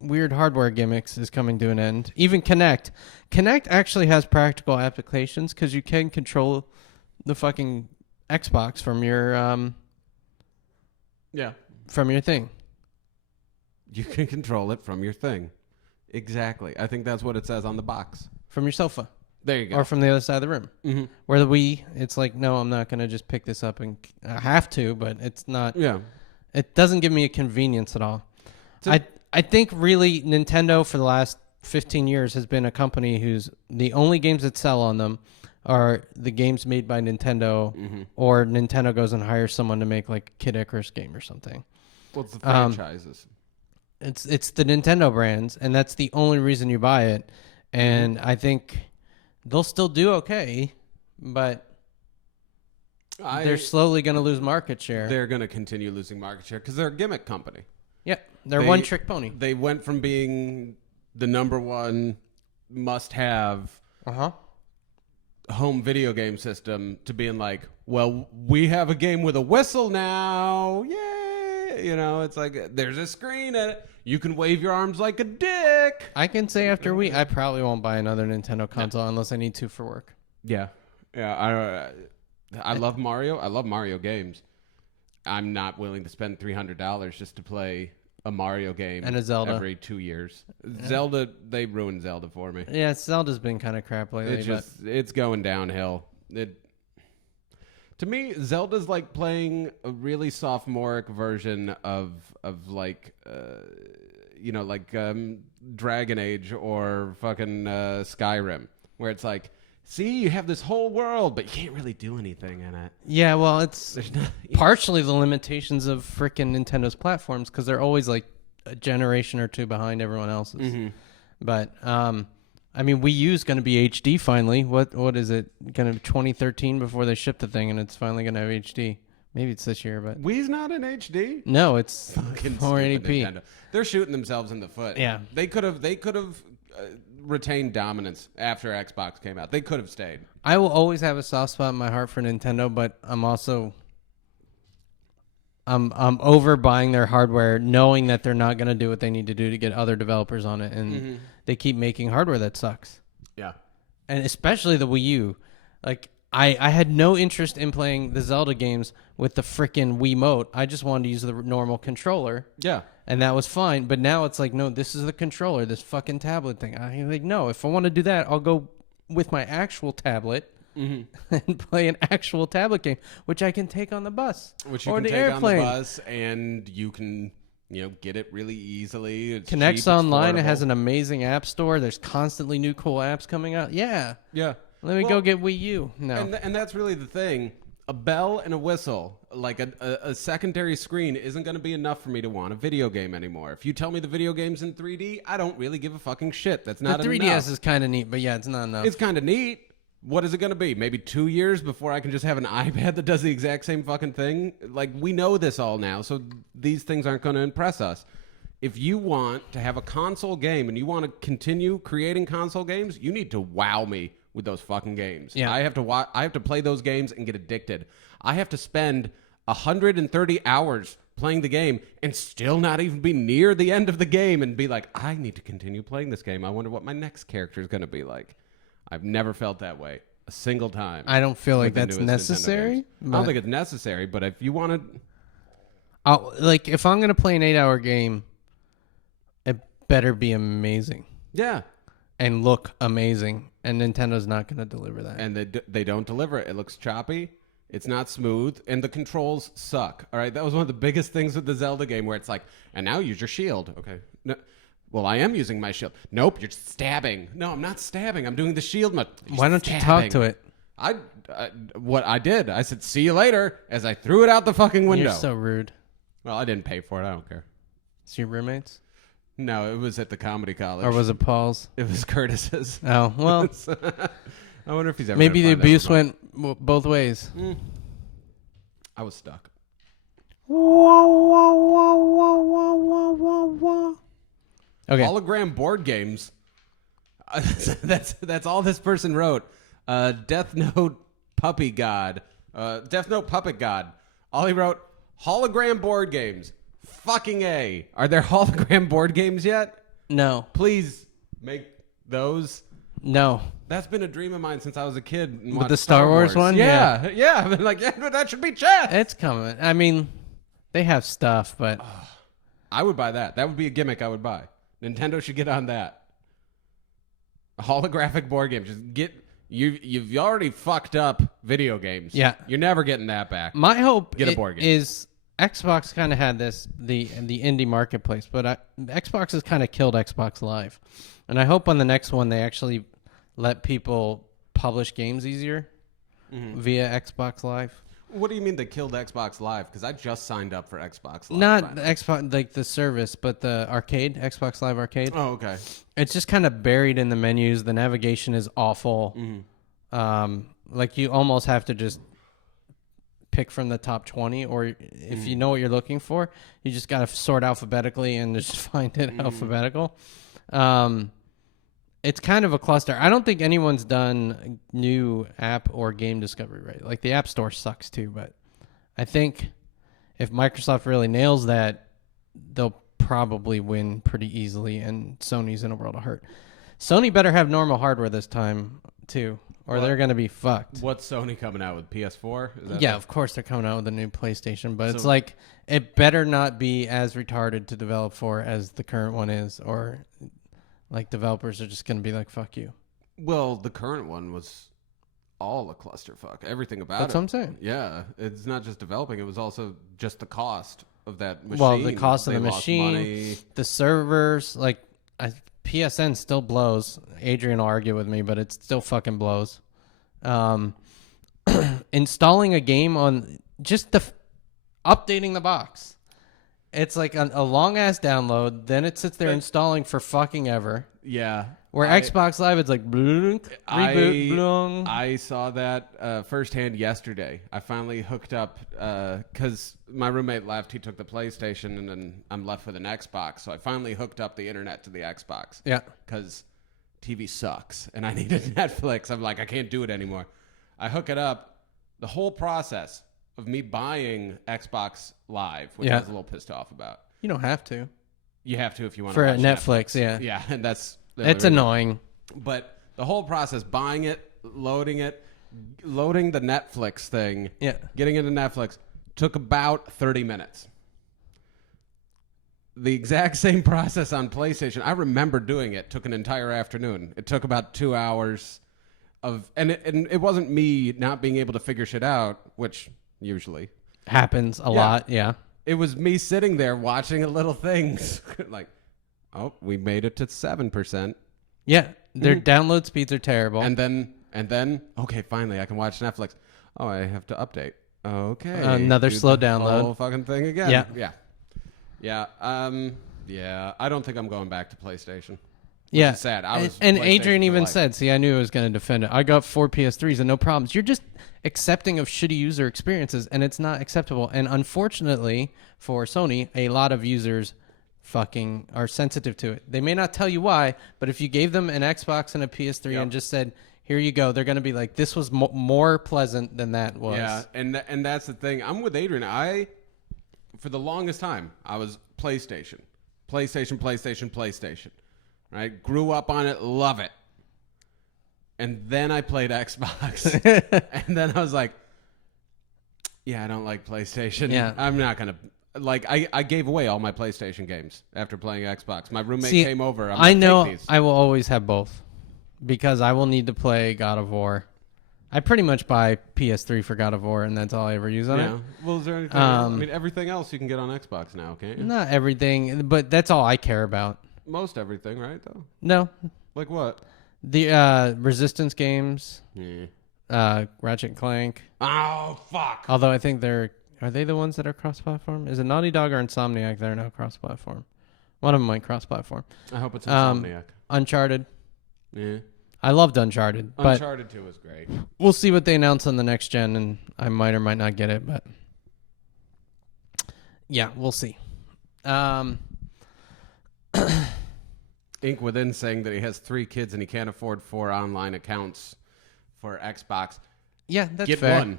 weird hardware gimmicks is coming to an end. Even Kinect actually has practical applications, because you can control the fucking Xbox from your from your thing. You can control it from your thing. Exactly. I think that's what it says on the box. From your sofa. There you go. Or from the other side of the room. Mm-hmm. Where the Wii, it's like, no, I'm not going to just pick this up, and I have to, but it's not. Yeah. It doesn't give me a convenience at all. I think really Nintendo for the last 15 years has been a company whose the only games that sell on them are the games made by Nintendo, or Nintendo goes and hires someone to make like Kid Icarus game or something. Well, it's the franchises. It's the Nintendo brands, and that's the only reason you buy it. And I think they'll still do okay, but they're slowly going to lose market share. They're going to continue losing market share because they're a gimmick company. Yep, they're one-trick pony. They went from being the number one must-have home video game system to being like, well, we have a game with a whistle now. Yay! You know, it's like there's a screen and you can wave your arms like a dick. sick. I can say after Wii, I probably won't buy another Nintendo console unless I need to for work. Yeah. I love Mario. I love Mario games. I'm not willing to spend $300 just to play a Mario game And a Zelda. every 2 years. Zelda, they ruined Zelda for me. Yeah, Zelda's been kind of crap lately. It's going downhill. To me, Zelda's like playing a really sophomoric version of like Dragon Age or fucking Skyrim, where it's like, see, you have this whole world, but you can't really do anything in it. Yeah, well, it's partially the limitations of freaking Nintendo's platforms because they're always like a generation or two behind everyone else's. Mm-hmm. But I mean, Wii U's going to be HD finally. What is it going to be 2013 before they ship the thing, and it's finally going to have HD. Maybe it's this year, but Wii's not in HD. no, it's Fucking 480p. stupid Nintendo. They're shooting themselves in the foot. Yeah. They could have retained dominance after Xbox came out. They could have stayed. I will always have a soft spot in my heart for Nintendo, but I'm over buying their hardware, knowing that they're not going to do what they need to do to get other developers on it, and they keep making hardware that sucks. Yeah. And especially the Wii U. Like, I had no interest in playing the Zelda games with the frickin' Wiimote. I just wanted to use the normal controller. Yeah. And that was fine. But now it's like, no, this is the controller, this fucking tablet thing. I'm like, no, if I want to do that, I'll go with my actual tablet and play an actual tablet game, which I can take on the bus or the airplane. On the bus, and you can, get it really easily. It's Connects cheap, online. It's It has an amazing app store. There's constantly new cool apps coming out. Yeah. Yeah. Let me go get Wii U. No. And that's really the thing. A bell and a whistle, like a secondary screen, isn't going to be enough for me to want a video game anymore. If you tell me the video game's in 3D, I don't really give a fucking shit. That's not the 3DS enough. is kind of neat, but yeah, it's not enough. It's kind of neat. What is it going to be? Maybe 2 years before I can just have an iPad that does the exact same fucking thing? Like, we know this all now, so these things aren't going to impress us. If you want to have a console game and you want to continue creating console games, you need to wow me with those fucking games. Yeah. I have to play those games and get addicted. I have to spend 130 hours playing the game and still not even be near the end of the game and be like, I need to continue playing this game. I wonder what my next character is going to be like. I've never felt that way a single time. I don't feel like with the that's newest Nintendo necessary. games. I don't think it's necessary, but if you want to... Like, if I'm going to play an 8-hour game, it better be amazing Yeah. and look amazing. And Nintendo's not going to deliver that. And they don't deliver it. It looks choppy. It's not smooth. And the controls suck. All right. That was one of the biggest things with the Zelda game where it's like, and now use your shield. Okay. No, well, I am using my shield. Nope. You're stabbing. No, I'm not stabbing. I'm doing the shield mode. Why don't you talk to it? What I did, I said, see you later, as I threw it out the fucking window. You're so rude. Well, I didn't pay for it. I don't care. It's your roommates? No, it was at the comedy college. Or was it Paul's? It was Curtis's. Oh, well, I wonder if he's ever maybe the gonna find abuse that remote. went both ways. I was stuck. Okay. Hologram board games. That's all this person wrote. Death Note Puppy God. Death Note Puppet God. All he wrote, hologram board games. Fucking A. Are there hologram board games yet? No. Please make those. No. That's been a dream of mine since I was a kid. And With watched the Star Wars one? Yeah. Yeah. I've been like, yeah, that should be chat. It's coming. I mean, they have stuff, but... I would buy that. That would be a gimmick I would buy. Nintendo should get on that. A holographic board game. Just get... You've already fucked up video games. Yeah. You're never getting that back. My hope Get a board game. is Xbox kind of had this, the indie marketplace, but Xbox has kind of killed Xbox Live. And I hope on the next one they actually let people publish games easier via Xbox Live. What do you mean they killed Xbox Live? Because I just signed up for Xbox Live. Not the Xbox, like the service, but the arcade, Xbox Live Arcade. Oh, okay. It's just kind of buried in the menus. The navigation is awful. Like you almost have to just pick from the top 20, or if you know what you're looking for, you just got to sort alphabetically and just find it alphabetical. It's kind of a cluster. I don't think anyone's done new app or game discovery right. Like the App Store sucks too, but I think if Microsoft really nails that, they'll probably win pretty easily, and Sony's in a world of hurt. Sony better have normal hardware this time too, or they're gonna be fucked. What's Sony coming out with? PS4? Is that Yeah, of course they're coming out with a new PlayStation, but it's So- like it better not be as retarded to develop for as the current one is, or like developers are just gonna be like, "Fuck you." Well, the current one was all a clusterfuck. Everything about That's it. what I'm saying. Yeah, it's not just developing; it was also just the cost of that machine. Well, the cost of They the lost machine, money. the servers, like PSN still blows. Adrian will argue with me, but it still fucking blows. Installing a game on just updating the box. It's like a long ass download. Then it sits there installing for fucking ever. Yeah. Where Xbox Live, it's like blunk, reboot, blunk. I saw that firsthand yesterday. I finally hooked up because my roommate left. He took the PlayStation, and then I'm left with an Xbox. So I finally hooked up the internet to the Xbox. Yeah. Because TV sucks, and I needed Netflix. I'm like, I can't do it anymore. I hook it up. The whole process of me buying Xbox Live, which I was a little pissed off about. You don't have to. You have to if you want For to watch Netflix, yeah. Yeah, and that's... It's annoying. But the whole process, buying it, loading the Netflix thing, getting into Netflix, took about 30 minutes. The exact same process on PlayStation. I remember doing it. Took an entire afternoon. It took about 2 hours and it wasn't me not being able to figure shit out, which usually happens a lot. Yeah. It was me sitting there watching a little things like, oh, we made it to 7%. Yeah, their download speeds are terrible. And then, okay, finally, I can watch Netflix. Oh, I have to update. Okay, another do slow the download. whole fucking thing again. Yeah. Yeah. I don't think I'm going back to PlayStation. Yeah, Which is sad. I was and PlayStation Adrian for even life. said, "See, I knew I was going to defend it. I got 4 PS3s and no problems. You're just accepting of shitty user experiences, and it's not acceptable. And unfortunately for Sony, a lot of users fucking are sensitive to it. They may not tell you why, but if you gave them an Xbox and a PS3 and just said, "Here you go," they're going to be like, "This was more pleasant than that was." Yeah, and that's the thing. I'm with Adrian. For the longest time, I was PlayStation. Right? Grew up on it, love it. And then I played Xbox. And then I was like, yeah, I don't like PlayStation. Yeah. I'm not going to... Like, I gave away all my PlayStation games after playing Xbox. My roommate came over. I know Take these. I will always have both because I will need to play God of War. I pretty much buy PS3 for God of War, and that's all I ever use on it. Well, is there anything... I mean, everything else you can get on Xbox now, can't you? Not everything, but that's all I care about. Most everything, right, though? No. Like what? The Resistance games, Yeah. Ratchet and Clank. Oh, fuck. Although I think are they the ones that are cross-platform? Is it Naughty Dog or Insomniac that are now cross-platform? One of them might cross-platform. I hope it's Insomniac. Uncharted. Yeah. I loved Uncharted, but Uncharted 2 was great. we'll see what they announce on the next gen, and I might or might not get it, but yeah, we'll see. Ink Within saying that he has 3 kids and he can't afford 4 online accounts for Xbox. Yeah, that's Get fair. one.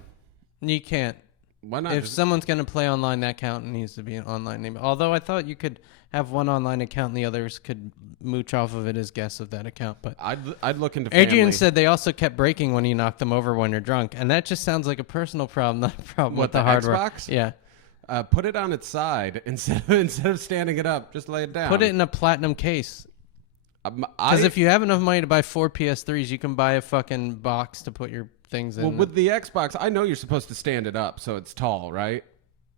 You can't. Why not? If someone's going to play online, that account needs to be an online name. Although I thought you could have one online account and the others could mooch off of it as guests of that account. But I'd look into Adrian family. said they also kept breaking when you knocked them over when you're drunk, and that just sounds like a personal problem, not a problem with the hardware. Xbox? Yeah. Put it on its side instead of standing it up. Just lay it down. Put it in a platinum case. I, Because if you have enough money to buy 4 PS3s, you can buy a fucking box to put your things in. well, with the Xbox, I know you're supposed to stand it up so it's tall, right?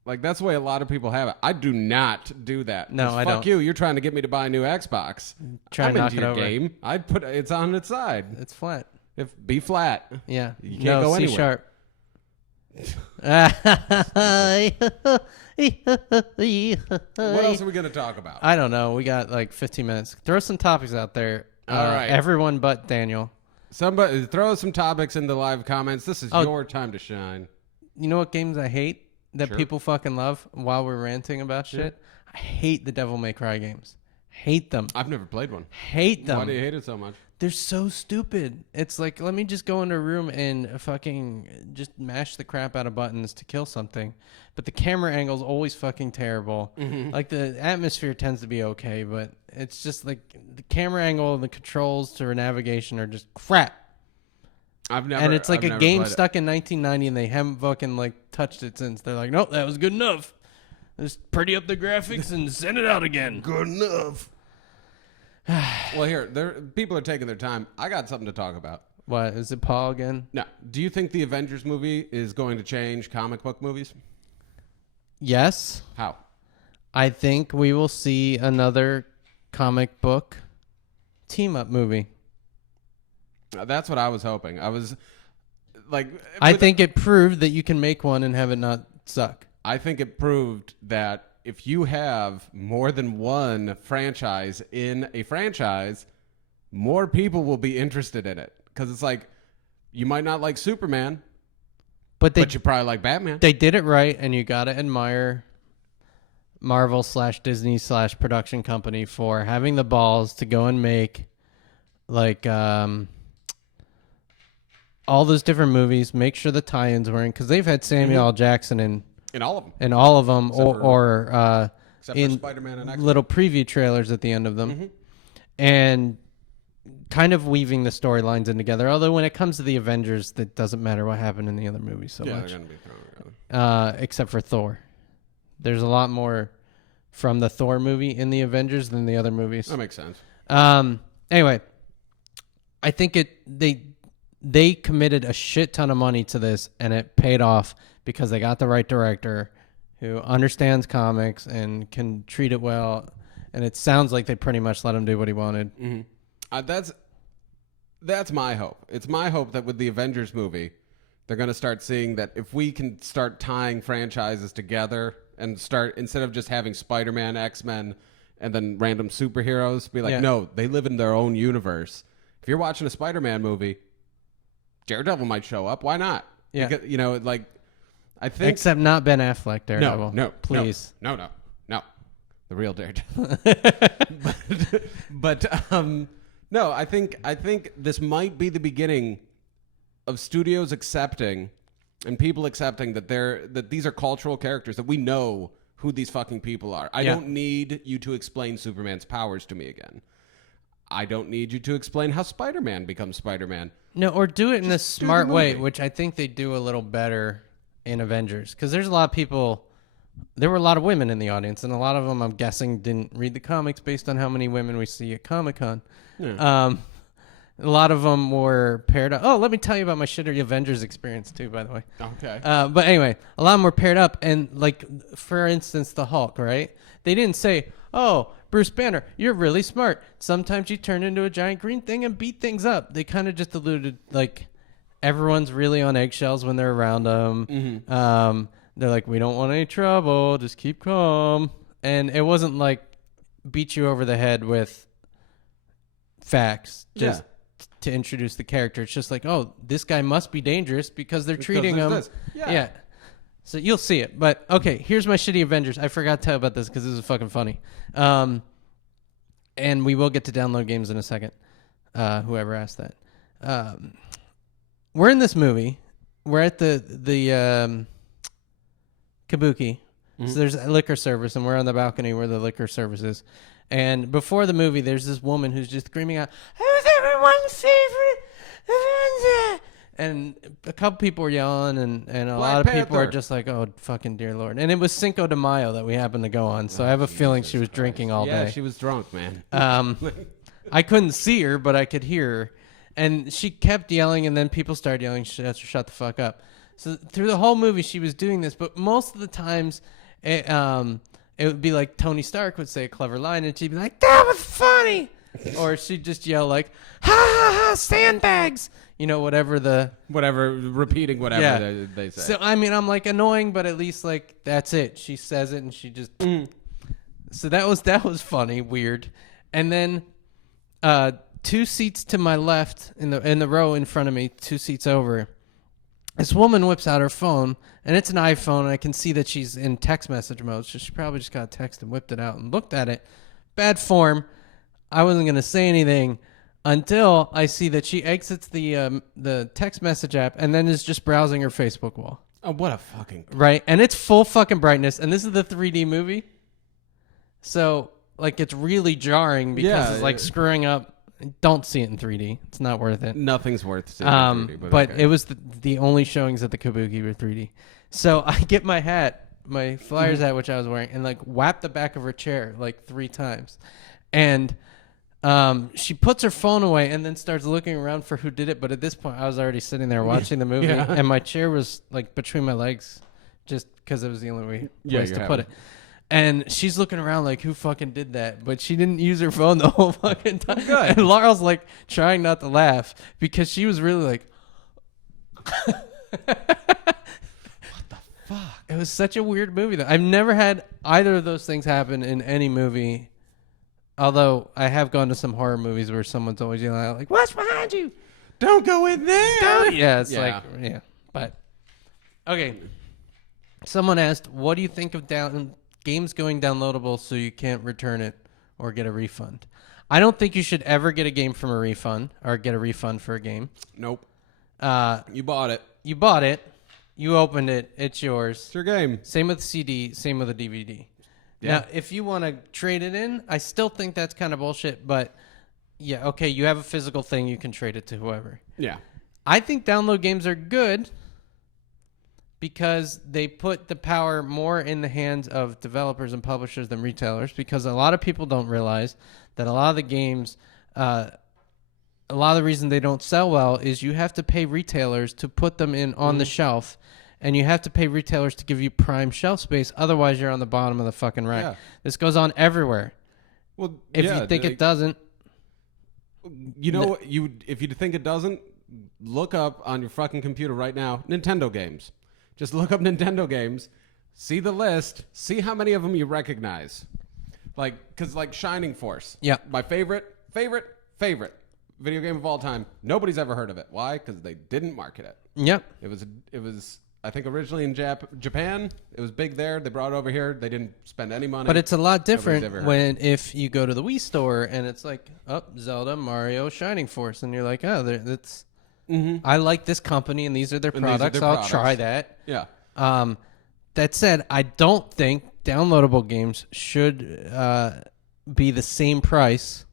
Like that's the way a lot of people have it. I do not do that. No, 'Cause I fuck don't. you. You're trying to get me to buy a new Xbox. Try I'm and knock into it your over. game. I'd put it's on its side. It's flat. If be flat. Yeah. You can't go C anywhere. sharp. What else are we gonna talk about? I don't know. We got like 15 minutes. Throw some topics out there. All right. Everyone but Daniel. Somebody throw some topics in the live comments. This is your time to shine. You know what games I hate that Sure. people fucking love while we're ranting about shit? I hate the Devil May Cry games. Hate them. I've never played one. Hate them. Why do you hate it so much? they're so stupid. It's like, let me just go into a room and fucking just mash the crap out of buttons to kill something. But the camera angle's always fucking terrible. Like, the atmosphere tends to be okay, but it's just like the camera angle and the controls to navigation are just crap. And it's like a game stuck in 1990 and they haven't fucking like touched it since. They're like, nope, that was good enough. Just pretty up the graphics and send it out again. Good enough. Well, here, people are taking their time. I got something to talk about. What, is it Paul again? No. Do you think the Avengers movie is going to change comic book movies? Yes. How? I think we will see another comic book team-up movie. That's what I was hoping. I was like... I think it proved that you can make one and have it not suck. I think it proved that if you have more than one franchise in a franchise, more people will be interested in it. Because it's like, you might not like Superman, but you probably like Batman. They did it right, and you got to admire Marvel/Disney/production company for having the balls to go and make like all those different movies, make sure the tie-ins were in, because they've had Samuel L. Jackson in all of them. In all of them, Except in for Spider-Man and X-Men. Little preview trailers at the end of them. And kind of weaving the storylines in together. Although when it comes to the Avengers, that doesn't matter what happened in the other movies so much. They're going to be thrown together. Except for Thor. There's a lot more from the Thor movie in the Avengers than the other movies. That makes sense. Anyway, I think they committed a shit ton of money to this, and it paid off because they got the right director who understands comics and can treat it well. And it sounds like they pretty much let him do what he wanted. That's my hope. It's my hope that with the Avengers movie, they're going to start seeing that if we can start tying franchises together and start, instead of just having Spider-Man, X-Men, and then random superheroes, be like, no, they live in their own universe. If you're watching a Spider-Man movie, Daredevil might show up. Why not? Yeah. Because, I think... Except not Ben Affleck Daredevil. No. Please. No. The real Daredevil. No, I think this might be the beginning of studios accepting and people accepting that these are cultural characters, that we know who these fucking people are. I don't need you to explain Superman's powers to me again. I don't need you to explain how Spider-Man becomes Spider-Man. No, or do it in a smart way, movie. which I think they do a little better in Avengers. Because there's a lot of people... There were a lot of women in the audience, and a lot of them, I'm guessing, didn't read the comics based on how many women we see at Comic-Con. Yeah. A lot of them were paired up. Oh, let me tell you about my shitty Avengers experience, too, by the way. Okay. But anyway, a lot of them were paired up, and, like, for instance, the Hulk, right? They didn't say, oh, Bruce Banner, you're really smart. Sometimes you turn into a giant green thing and beat things up. They kind of just alluded, like, everyone's really on eggshells when they're around them. They're like, we don't want any trouble. Just keep calm. And it wasn't like beat you over the head with facts just to introduce the character. It's just like, oh, this guy must be dangerous because they're treating him. Yeah. So you'll see it. But, okay, here's my shitty Avengers. I forgot to tell you about this because this is fucking funny. And we will get to download games in a second. Whoever asked that. We're in this movie. We're at the Kabuki. So there's a liquor service, and we're on the balcony where the liquor service is. And before the movie, there's this woman who's just screaming out, "Who's everyone's favorite Avenger?" And a couple people were yelling, and a lot of people are just like, "Oh, fucking dear Lord." And it was Cinco de Mayo that we happened to go on, so I have a feeling she was drinking all day. Yeah, she was drunk, man. I couldn't see her, but I could hear her. And she kept yelling, and then people started yelling, shut the fuck up. So through the whole movie, she was doing this, but most of the times, it would be like Tony Stark would say a clever line, and she'd be like, "That was funny," or she'd just yell like, "Ha ha ha, sandbags!" You know, repeating whatever they say. So I mean, I'm like annoying, but at least like that's it. She says it, and she just. So that was funny, weird, and then 2 seats to my left in the row in front of me, 2 seats over. This woman whips out her phone, and it's an iPhone, and I can see that she's in text message mode, so she probably just got a text and whipped it out and looked at it. Bad form. I wasn't going to say anything. until I see that she exits the text message app and then is just browsing her Facebook wall. Oh, what a fucking... Right, and it's full fucking brightness, and this is the 3D movie, so like it's really jarring because it's like screwing up. Don't see it in 3D; it's not worth it. Nothing's worth seeing in 3D. But okay. it was the only showings at the Kabuki were 3D. So I get my hat, my Flyers hat, which I was wearing, and like whap the back of her chair like 3 times, and she puts her phone away and then starts looking around for who did it. But at this point, I was already sitting there watching the movie, and my chair was like between my legs, just because it was the only place to put it. And she's looking around like, who fucking did that? But she didn't use her phone the whole fucking time. Good. And Laurel's like trying not to laugh because she was really like, what the fuck? It was such a weird movie though. I've never had either of those things happen in any movie. Although I have gone to some horror movies where someone's always yelling out like, "What's behind you? Don't go in there!" Yeah, it's like, yeah. But okay. Someone asked, "What do you think of games going downloadable so you can't return it or get a refund?" I don't think you should ever get a game from a refund or get a refund for a game. Nope. You bought it. You bought it. You opened it. It's yours. It's your game. Same with the CD. Same with the DVD. Yeah. Now, if you want to trade it in, I still think that's kind of bullshit. But yeah, okay, you have a physical thing. You can trade it to whoever. Yeah. I think download games are good because they put the power more in the hands of developers and publishers than retailers, because a lot of people don't realize that a lot of the games, a lot of the reason they don't sell well is you have to pay retailers to put them in on the shelf, and you have to pay retailers to give you prime shelf space. Otherwise, you're on the bottom of the fucking rack. Yeah. This goes on everywhere. Well, if you think it doesn't, you know, if you think it doesn't, look up on your fucking computer right now Nintendo games. Just look up Nintendo games, see the list, see how many of them you recognize. Like, because like Shining Force. Yeah. My favorite video game of all time. Nobody's ever heard of it. Why? Because they didn't market it. Yep. It was I think originally in Japan. It was big there. They brought it over here. They didn't spend any money. But it's a lot different if you go to the Wii store and it's like, oh, Zelda, Mario, Shining Force. And you're like, oh, that's... I like this company, and these are their products. I'll try that. Yeah. That said, I don't think downloadable games should be the same price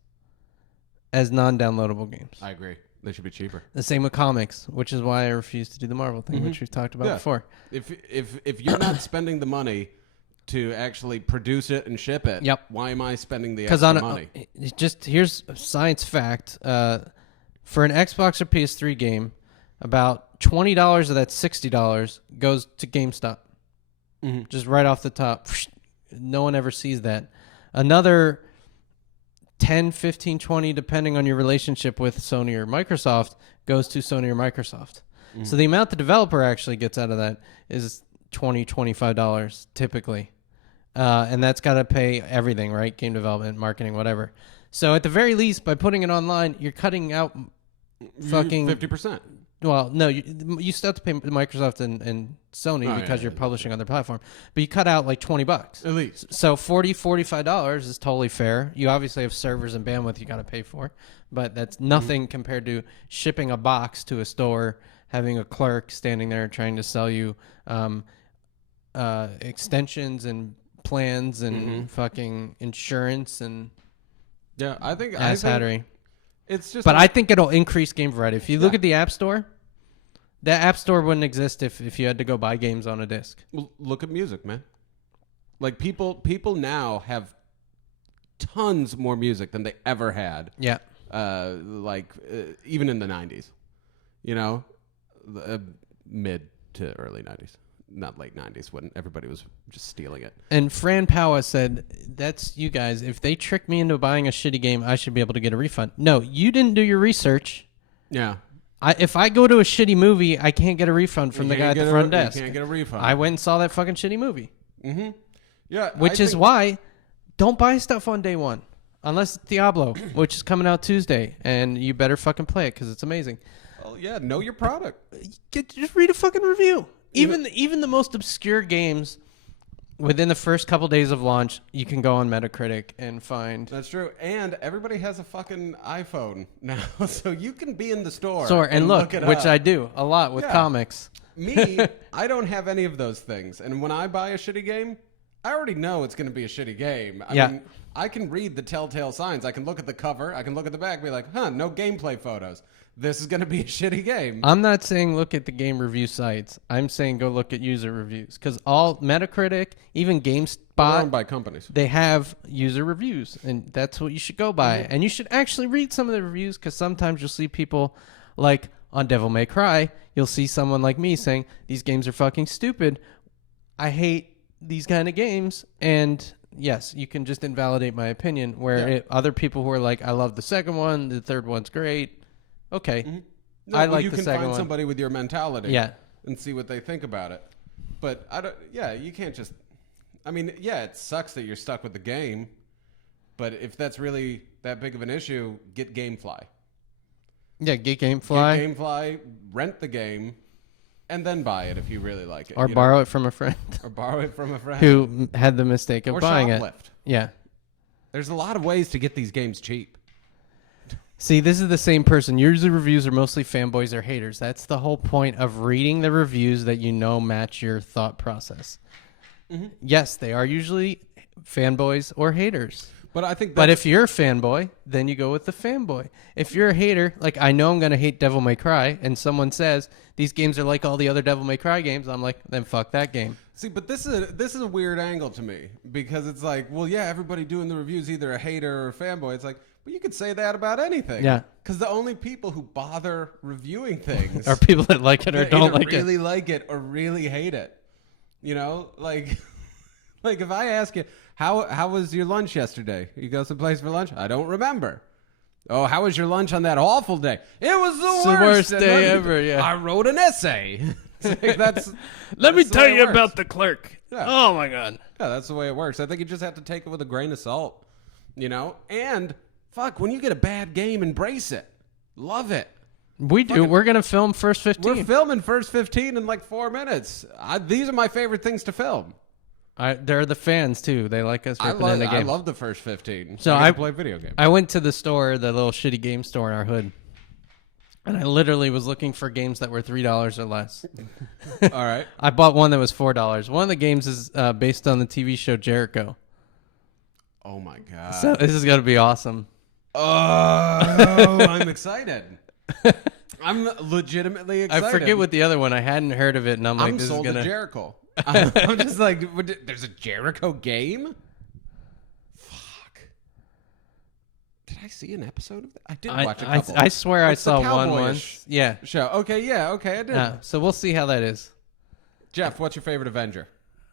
as non-downloadable games. I agree. They should be cheaper. The same with comics, which is why I refuse to do the Marvel thing, which we've talked about before. If you're not spending the money to actually produce it and ship it, why am I spending the extra money? Just here's a science fact. For an Xbox or PS3 game, about $20 of that $60 goes to GameStop. Just right off the top. No one ever sees that. Another 10, 15, 20, depending on your relationship with Sony or Microsoft, goes to Sony or Microsoft. So the amount the developer actually gets out of that is $20, $25 typically. And that's got to pay everything, right? Game development, marketing, whatever. So at the very least, by putting it online, you're cutting out fucking 50%. Well, no, you still have to pay Microsoft and Sony because you're publishing on their platform. But you cut out like $20 at least. So $40, $45 is totally fair. You obviously have servers and bandwidth you got to pay for, but that's nothing compared to shipping a box to a store, having a clerk standing there trying to sell you extensions and plans and fucking insurance and I think hattery. It's just, but I think it'll increase game variety. If you look at the App Store, that App Store wouldn't exist if you had to go buy games on a disc. Well, look at music, man. Like people now have tons more music than they ever had. Yeah. Even in the 90s, you know, mid to early 90s. Not late 90s when everybody was just stealing it. And Fran Powa said, that's you guys. If they trick me into buying a shitty game, I should be able to get a refund. No, you didn't do your research. Yeah. If I go to a shitty movie, I can't get a refund from the guy at the front desk. You can't get a refund. I went and saw that fucking shitty movie. Mm-hmm. Yeah. Which is why don't buy stuff on day one. Unless it's Diablo, which is coming out Tuesday. And you better fucking play it because it's amazing. Oh, yeah. Know your product. Just read a fucking review. Even the most obscure games, within the first couple days of launch, you can go on Metacritic and find. That's true. And everybody has a fucking iPhone now, so you can be in the store And look, it which up. I do a lot with comics. Me, I don't have any of those things. And when I buy a shitty game, I already know it's going to be a shitty game. I mean, I can read the telltale signs. I can look at the cover. I can look at the back and be like, no gameplay photos. This is going to be a shitty game. I'm not saying look at the game review sites. I'm saying go look at user reviews. Because all Metacritic, even They're GameSpot, owned by companies. they have user reviews. And that's what you should go by. And you should actually read some of the reviews because sometimes you'll see people like on Devil May Cry, you'll see someone like me saying, these games are fucking stupid. I hate these kind of games. And yes, you can just invalidate my opinion. Where other people who are like, I love the second one, the third one's great. Okay. Mm-hmm. No, I like you the can second find one. somebody with your mentality Yeah. and see what they think about it. But I don't you can't just I mean, yeah, it sucks that you're stuck with the game, but if that's really that big of an issue, get GameFly. Yeah, get GameFly. Get GameFly, rent the game, and then buy it if you really like it. Or borrow it from a friend Or borrow it from a friend. who had the mistake of or buying shoplift. it. Yeah. There's a lot of ways to get these games cheap. See, this is the same person. User reviews are mostly fanboys or haters. That's the whole point of reading the reviews that you know match your thought process. Mm-hmm. Yes, they are usually fanboys or haters. But I think But if you're a fanboy, then you go with the fanboy. If you're a hater, like I know I'm going to hate Devil May Cry, and someone says these games are like all the other Devil May Cry games, I'm like, then fuck that game. See, but this is a weird angle to me because it's like, well, yeah, everybody doing the reviews either a hater or a fanboy. It's like, but you could say that about anything. Yeah. Because the only people who bother reviewing things Or people that like it or don't like it. really like it or really hate it. You know, like if I ask you, how was your lunch yesterday? You go someplace for lunch? I don't remember. Oh, how was your lunch on that awful day? It was the worst day ever, yeah. I wrote an essay. It's like, Let me that's the tell way it you works. about the clerk. Yeah. Oh, my God. Yeah, that's the way it works. I think you just have to take it with a grain of salt, you know? And, fuck, when you get a bad game, embrace it. Love it. We do. We're going to film first 15. We're filming first 15 in like 4 minutes. These are my favorite things to film. They're the fans, too. They like us ripping in the I games. love the first 15. So I play video games. I went to the store, the little shitty game store in our hood, and I literally was looking for games that were $3 or less. All right. I bought one that was $4. One of the games is based on the TV show Jericho. Oh, my God. So this is going to be awesome. Oh, I'm excited. I'm legitimately excited. I forget what the other one. I hadn't heard of it, and I'm like, I'm this sold is going to to... Jericho. I'm just like, there's a Jericho game? Fuck. Did I see an episode of that? I did watch a couple. I swear It's I the saw one cowboyish once. Yeah. Show. Okay, I did. So we'll see how that is. Jeff, what's your favorite Avenger?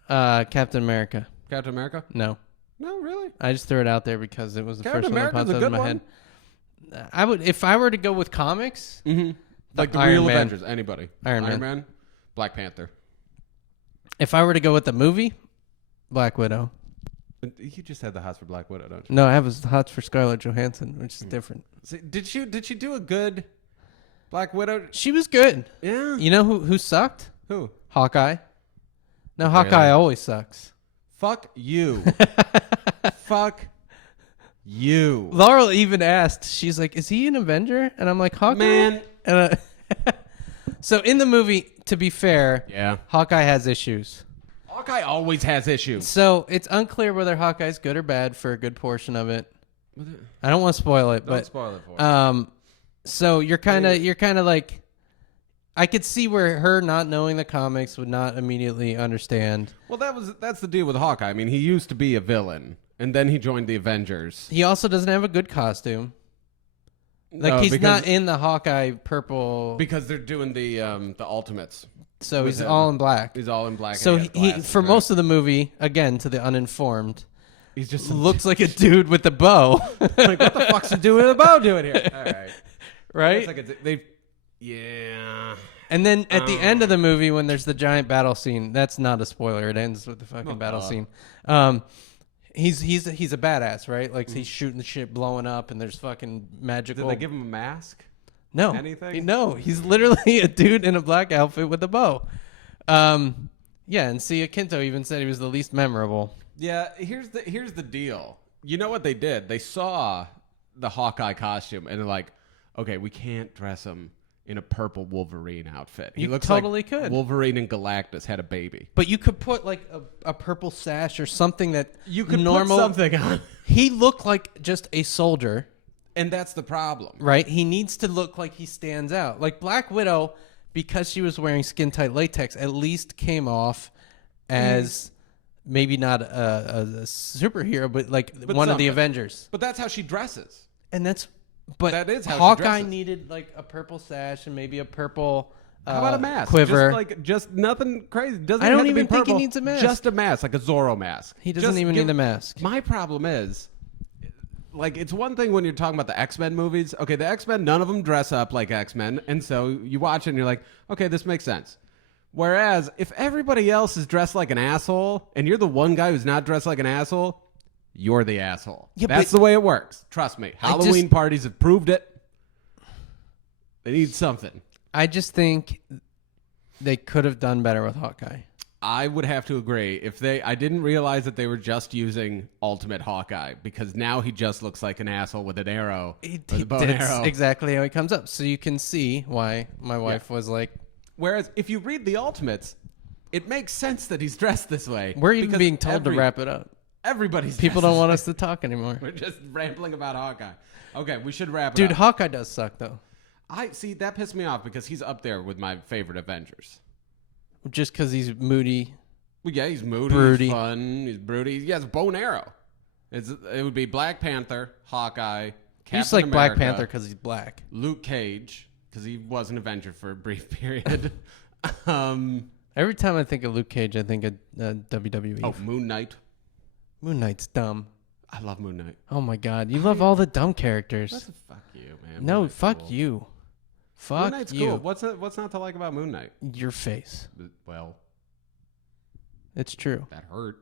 Captain America. Captain America? No. No, really? I just threw it out there because it was the Captain first one that America's popped a out of good my one. head. I would, if I were to go with comics, Like the Iron real Man. Avengers. Anybody. Iron Man. Black Panther. if I were to go with the movie, Black Widow. You just had the hots for Black Widow, don't you? No, I have the hots for Scarlett Johansson, which is different. See, did she do a good Black Widow? She was good. Yeah. You know who sucked? Who? Hawkeye. No, Hawkeye always sucks. Fuck you. Fuck you. Laurel even asked, she's like, is he an Avenger? And I'm like, Hawkeye? Man. And so in the movie, to be fair, Yeah. Hawkeye has issues. Hawkeye always has issues. So it's unclear whether Hawkeye's good or bad for a good portion of it. I don't want to spoil it, Don't but spoil it for us. so you're kind of like, I could see where her not knowing the comics would not immediately understand. Well, that's the deal with Hawkeye. I mean, he used to be a villain, and then he joined the Avengers. He also doesn't have a good costume. Like No, he's because- not in the Hawkeye purple, because they're doing the Ultimates. so with he's him. all in black. He's all in black. So and he has glasses, for right? most of the movie, again to the uninformed, he's just looks like a dude with a bow, like, what the fuck's he doing with a bow doing here? All right, right? It's like yeah. And then at the end of the movie, when there's the giant battle scene, that's not a spoiler. It ends with the fucking battle scene. He's a badass, right? Like he's shooting the shit, blowing up, and there's fucking magical. Did they give him a mask? no anything? No, he's literally a dude in a black outfit with a bow. Yeah, and Sia Kinto even said he was the least memorable. Yeah, here's the deal. You know what they did? They saw the Hawkeye costume and they're like, okay, we can't dress him in a purple Wolverine outfit. He You looks totally like could. Wolverine and Galactus had a baby. But you could put like a purple sash or something that You could normal. put something on. He looked like just a soldier, And that's the problem. right? He needs to look like he stands out. Like Black Widow, because she was wearing skin tight latex, at least came off as maybe not a superhero, but like one of the something. Avengers. But that's how she dresses. And that's, but That is how she Hawkeye dresses. needed like a purple sash and maybe a purple How about a mask? quiver. Just nothing crazy. Doesn't I don't have to even be think he purple. needs a mask. Just a mask, like a Zorro mask. He doesn't even need the mask. My problem is, like, it's one thing when you're talking about the X-Men movies. Okay, the X-Men, none of them dress up like X-Men, and so you watch it and you're like, okay, this makes sense. Whereas if everybody else is dressed like an asshole and you're the one guy who's not dressed like an asshole, you're the asshole. Yeah, That's but- the way it works. Trust me. Halloween parties have proved it. They need something. I just think they could have done better with Hawkeye. I would have to agree. I didn't realize that they were just using Ultimate Hawkeye because now he just looks like an asshole with an arrow, with a bow and That's arrow. exactly how he comes up. So you can see why my wife was like, Whereas if you read the Ultimates, it makes sense that he's dressed this way. we're even because being told to wrap it up. Everybody's People dressed don't want this us to talk anymore. way. We're just rambling about Hawkeye. Okay, we should wrap it Dude, up. Hawkeye does suck though. I see that pissed me off because he's up there with my favorite Avengers. Just because he's moody. Well, yeah, he's moody, Broody. he's fun, he's broody. He has a bow and arrow. It would be Black Panther, Hawkeye, Captain You just like Black America, Panther because he's black. Luke Cage, because he was an Avenger for a brief period. Every time I think of Luke Cage, I think of WWE. Oh, Moon Knight. Moon Knight's dumb. I love Moon Knight. Oh my god, you love all the dumb characters. Fuck you, man. No, Moon Knight's fuck cool. you. Moon Fuck Knight's you. cool. What's not to like about Moon Knight? Your face. Well, It's true. that hurt.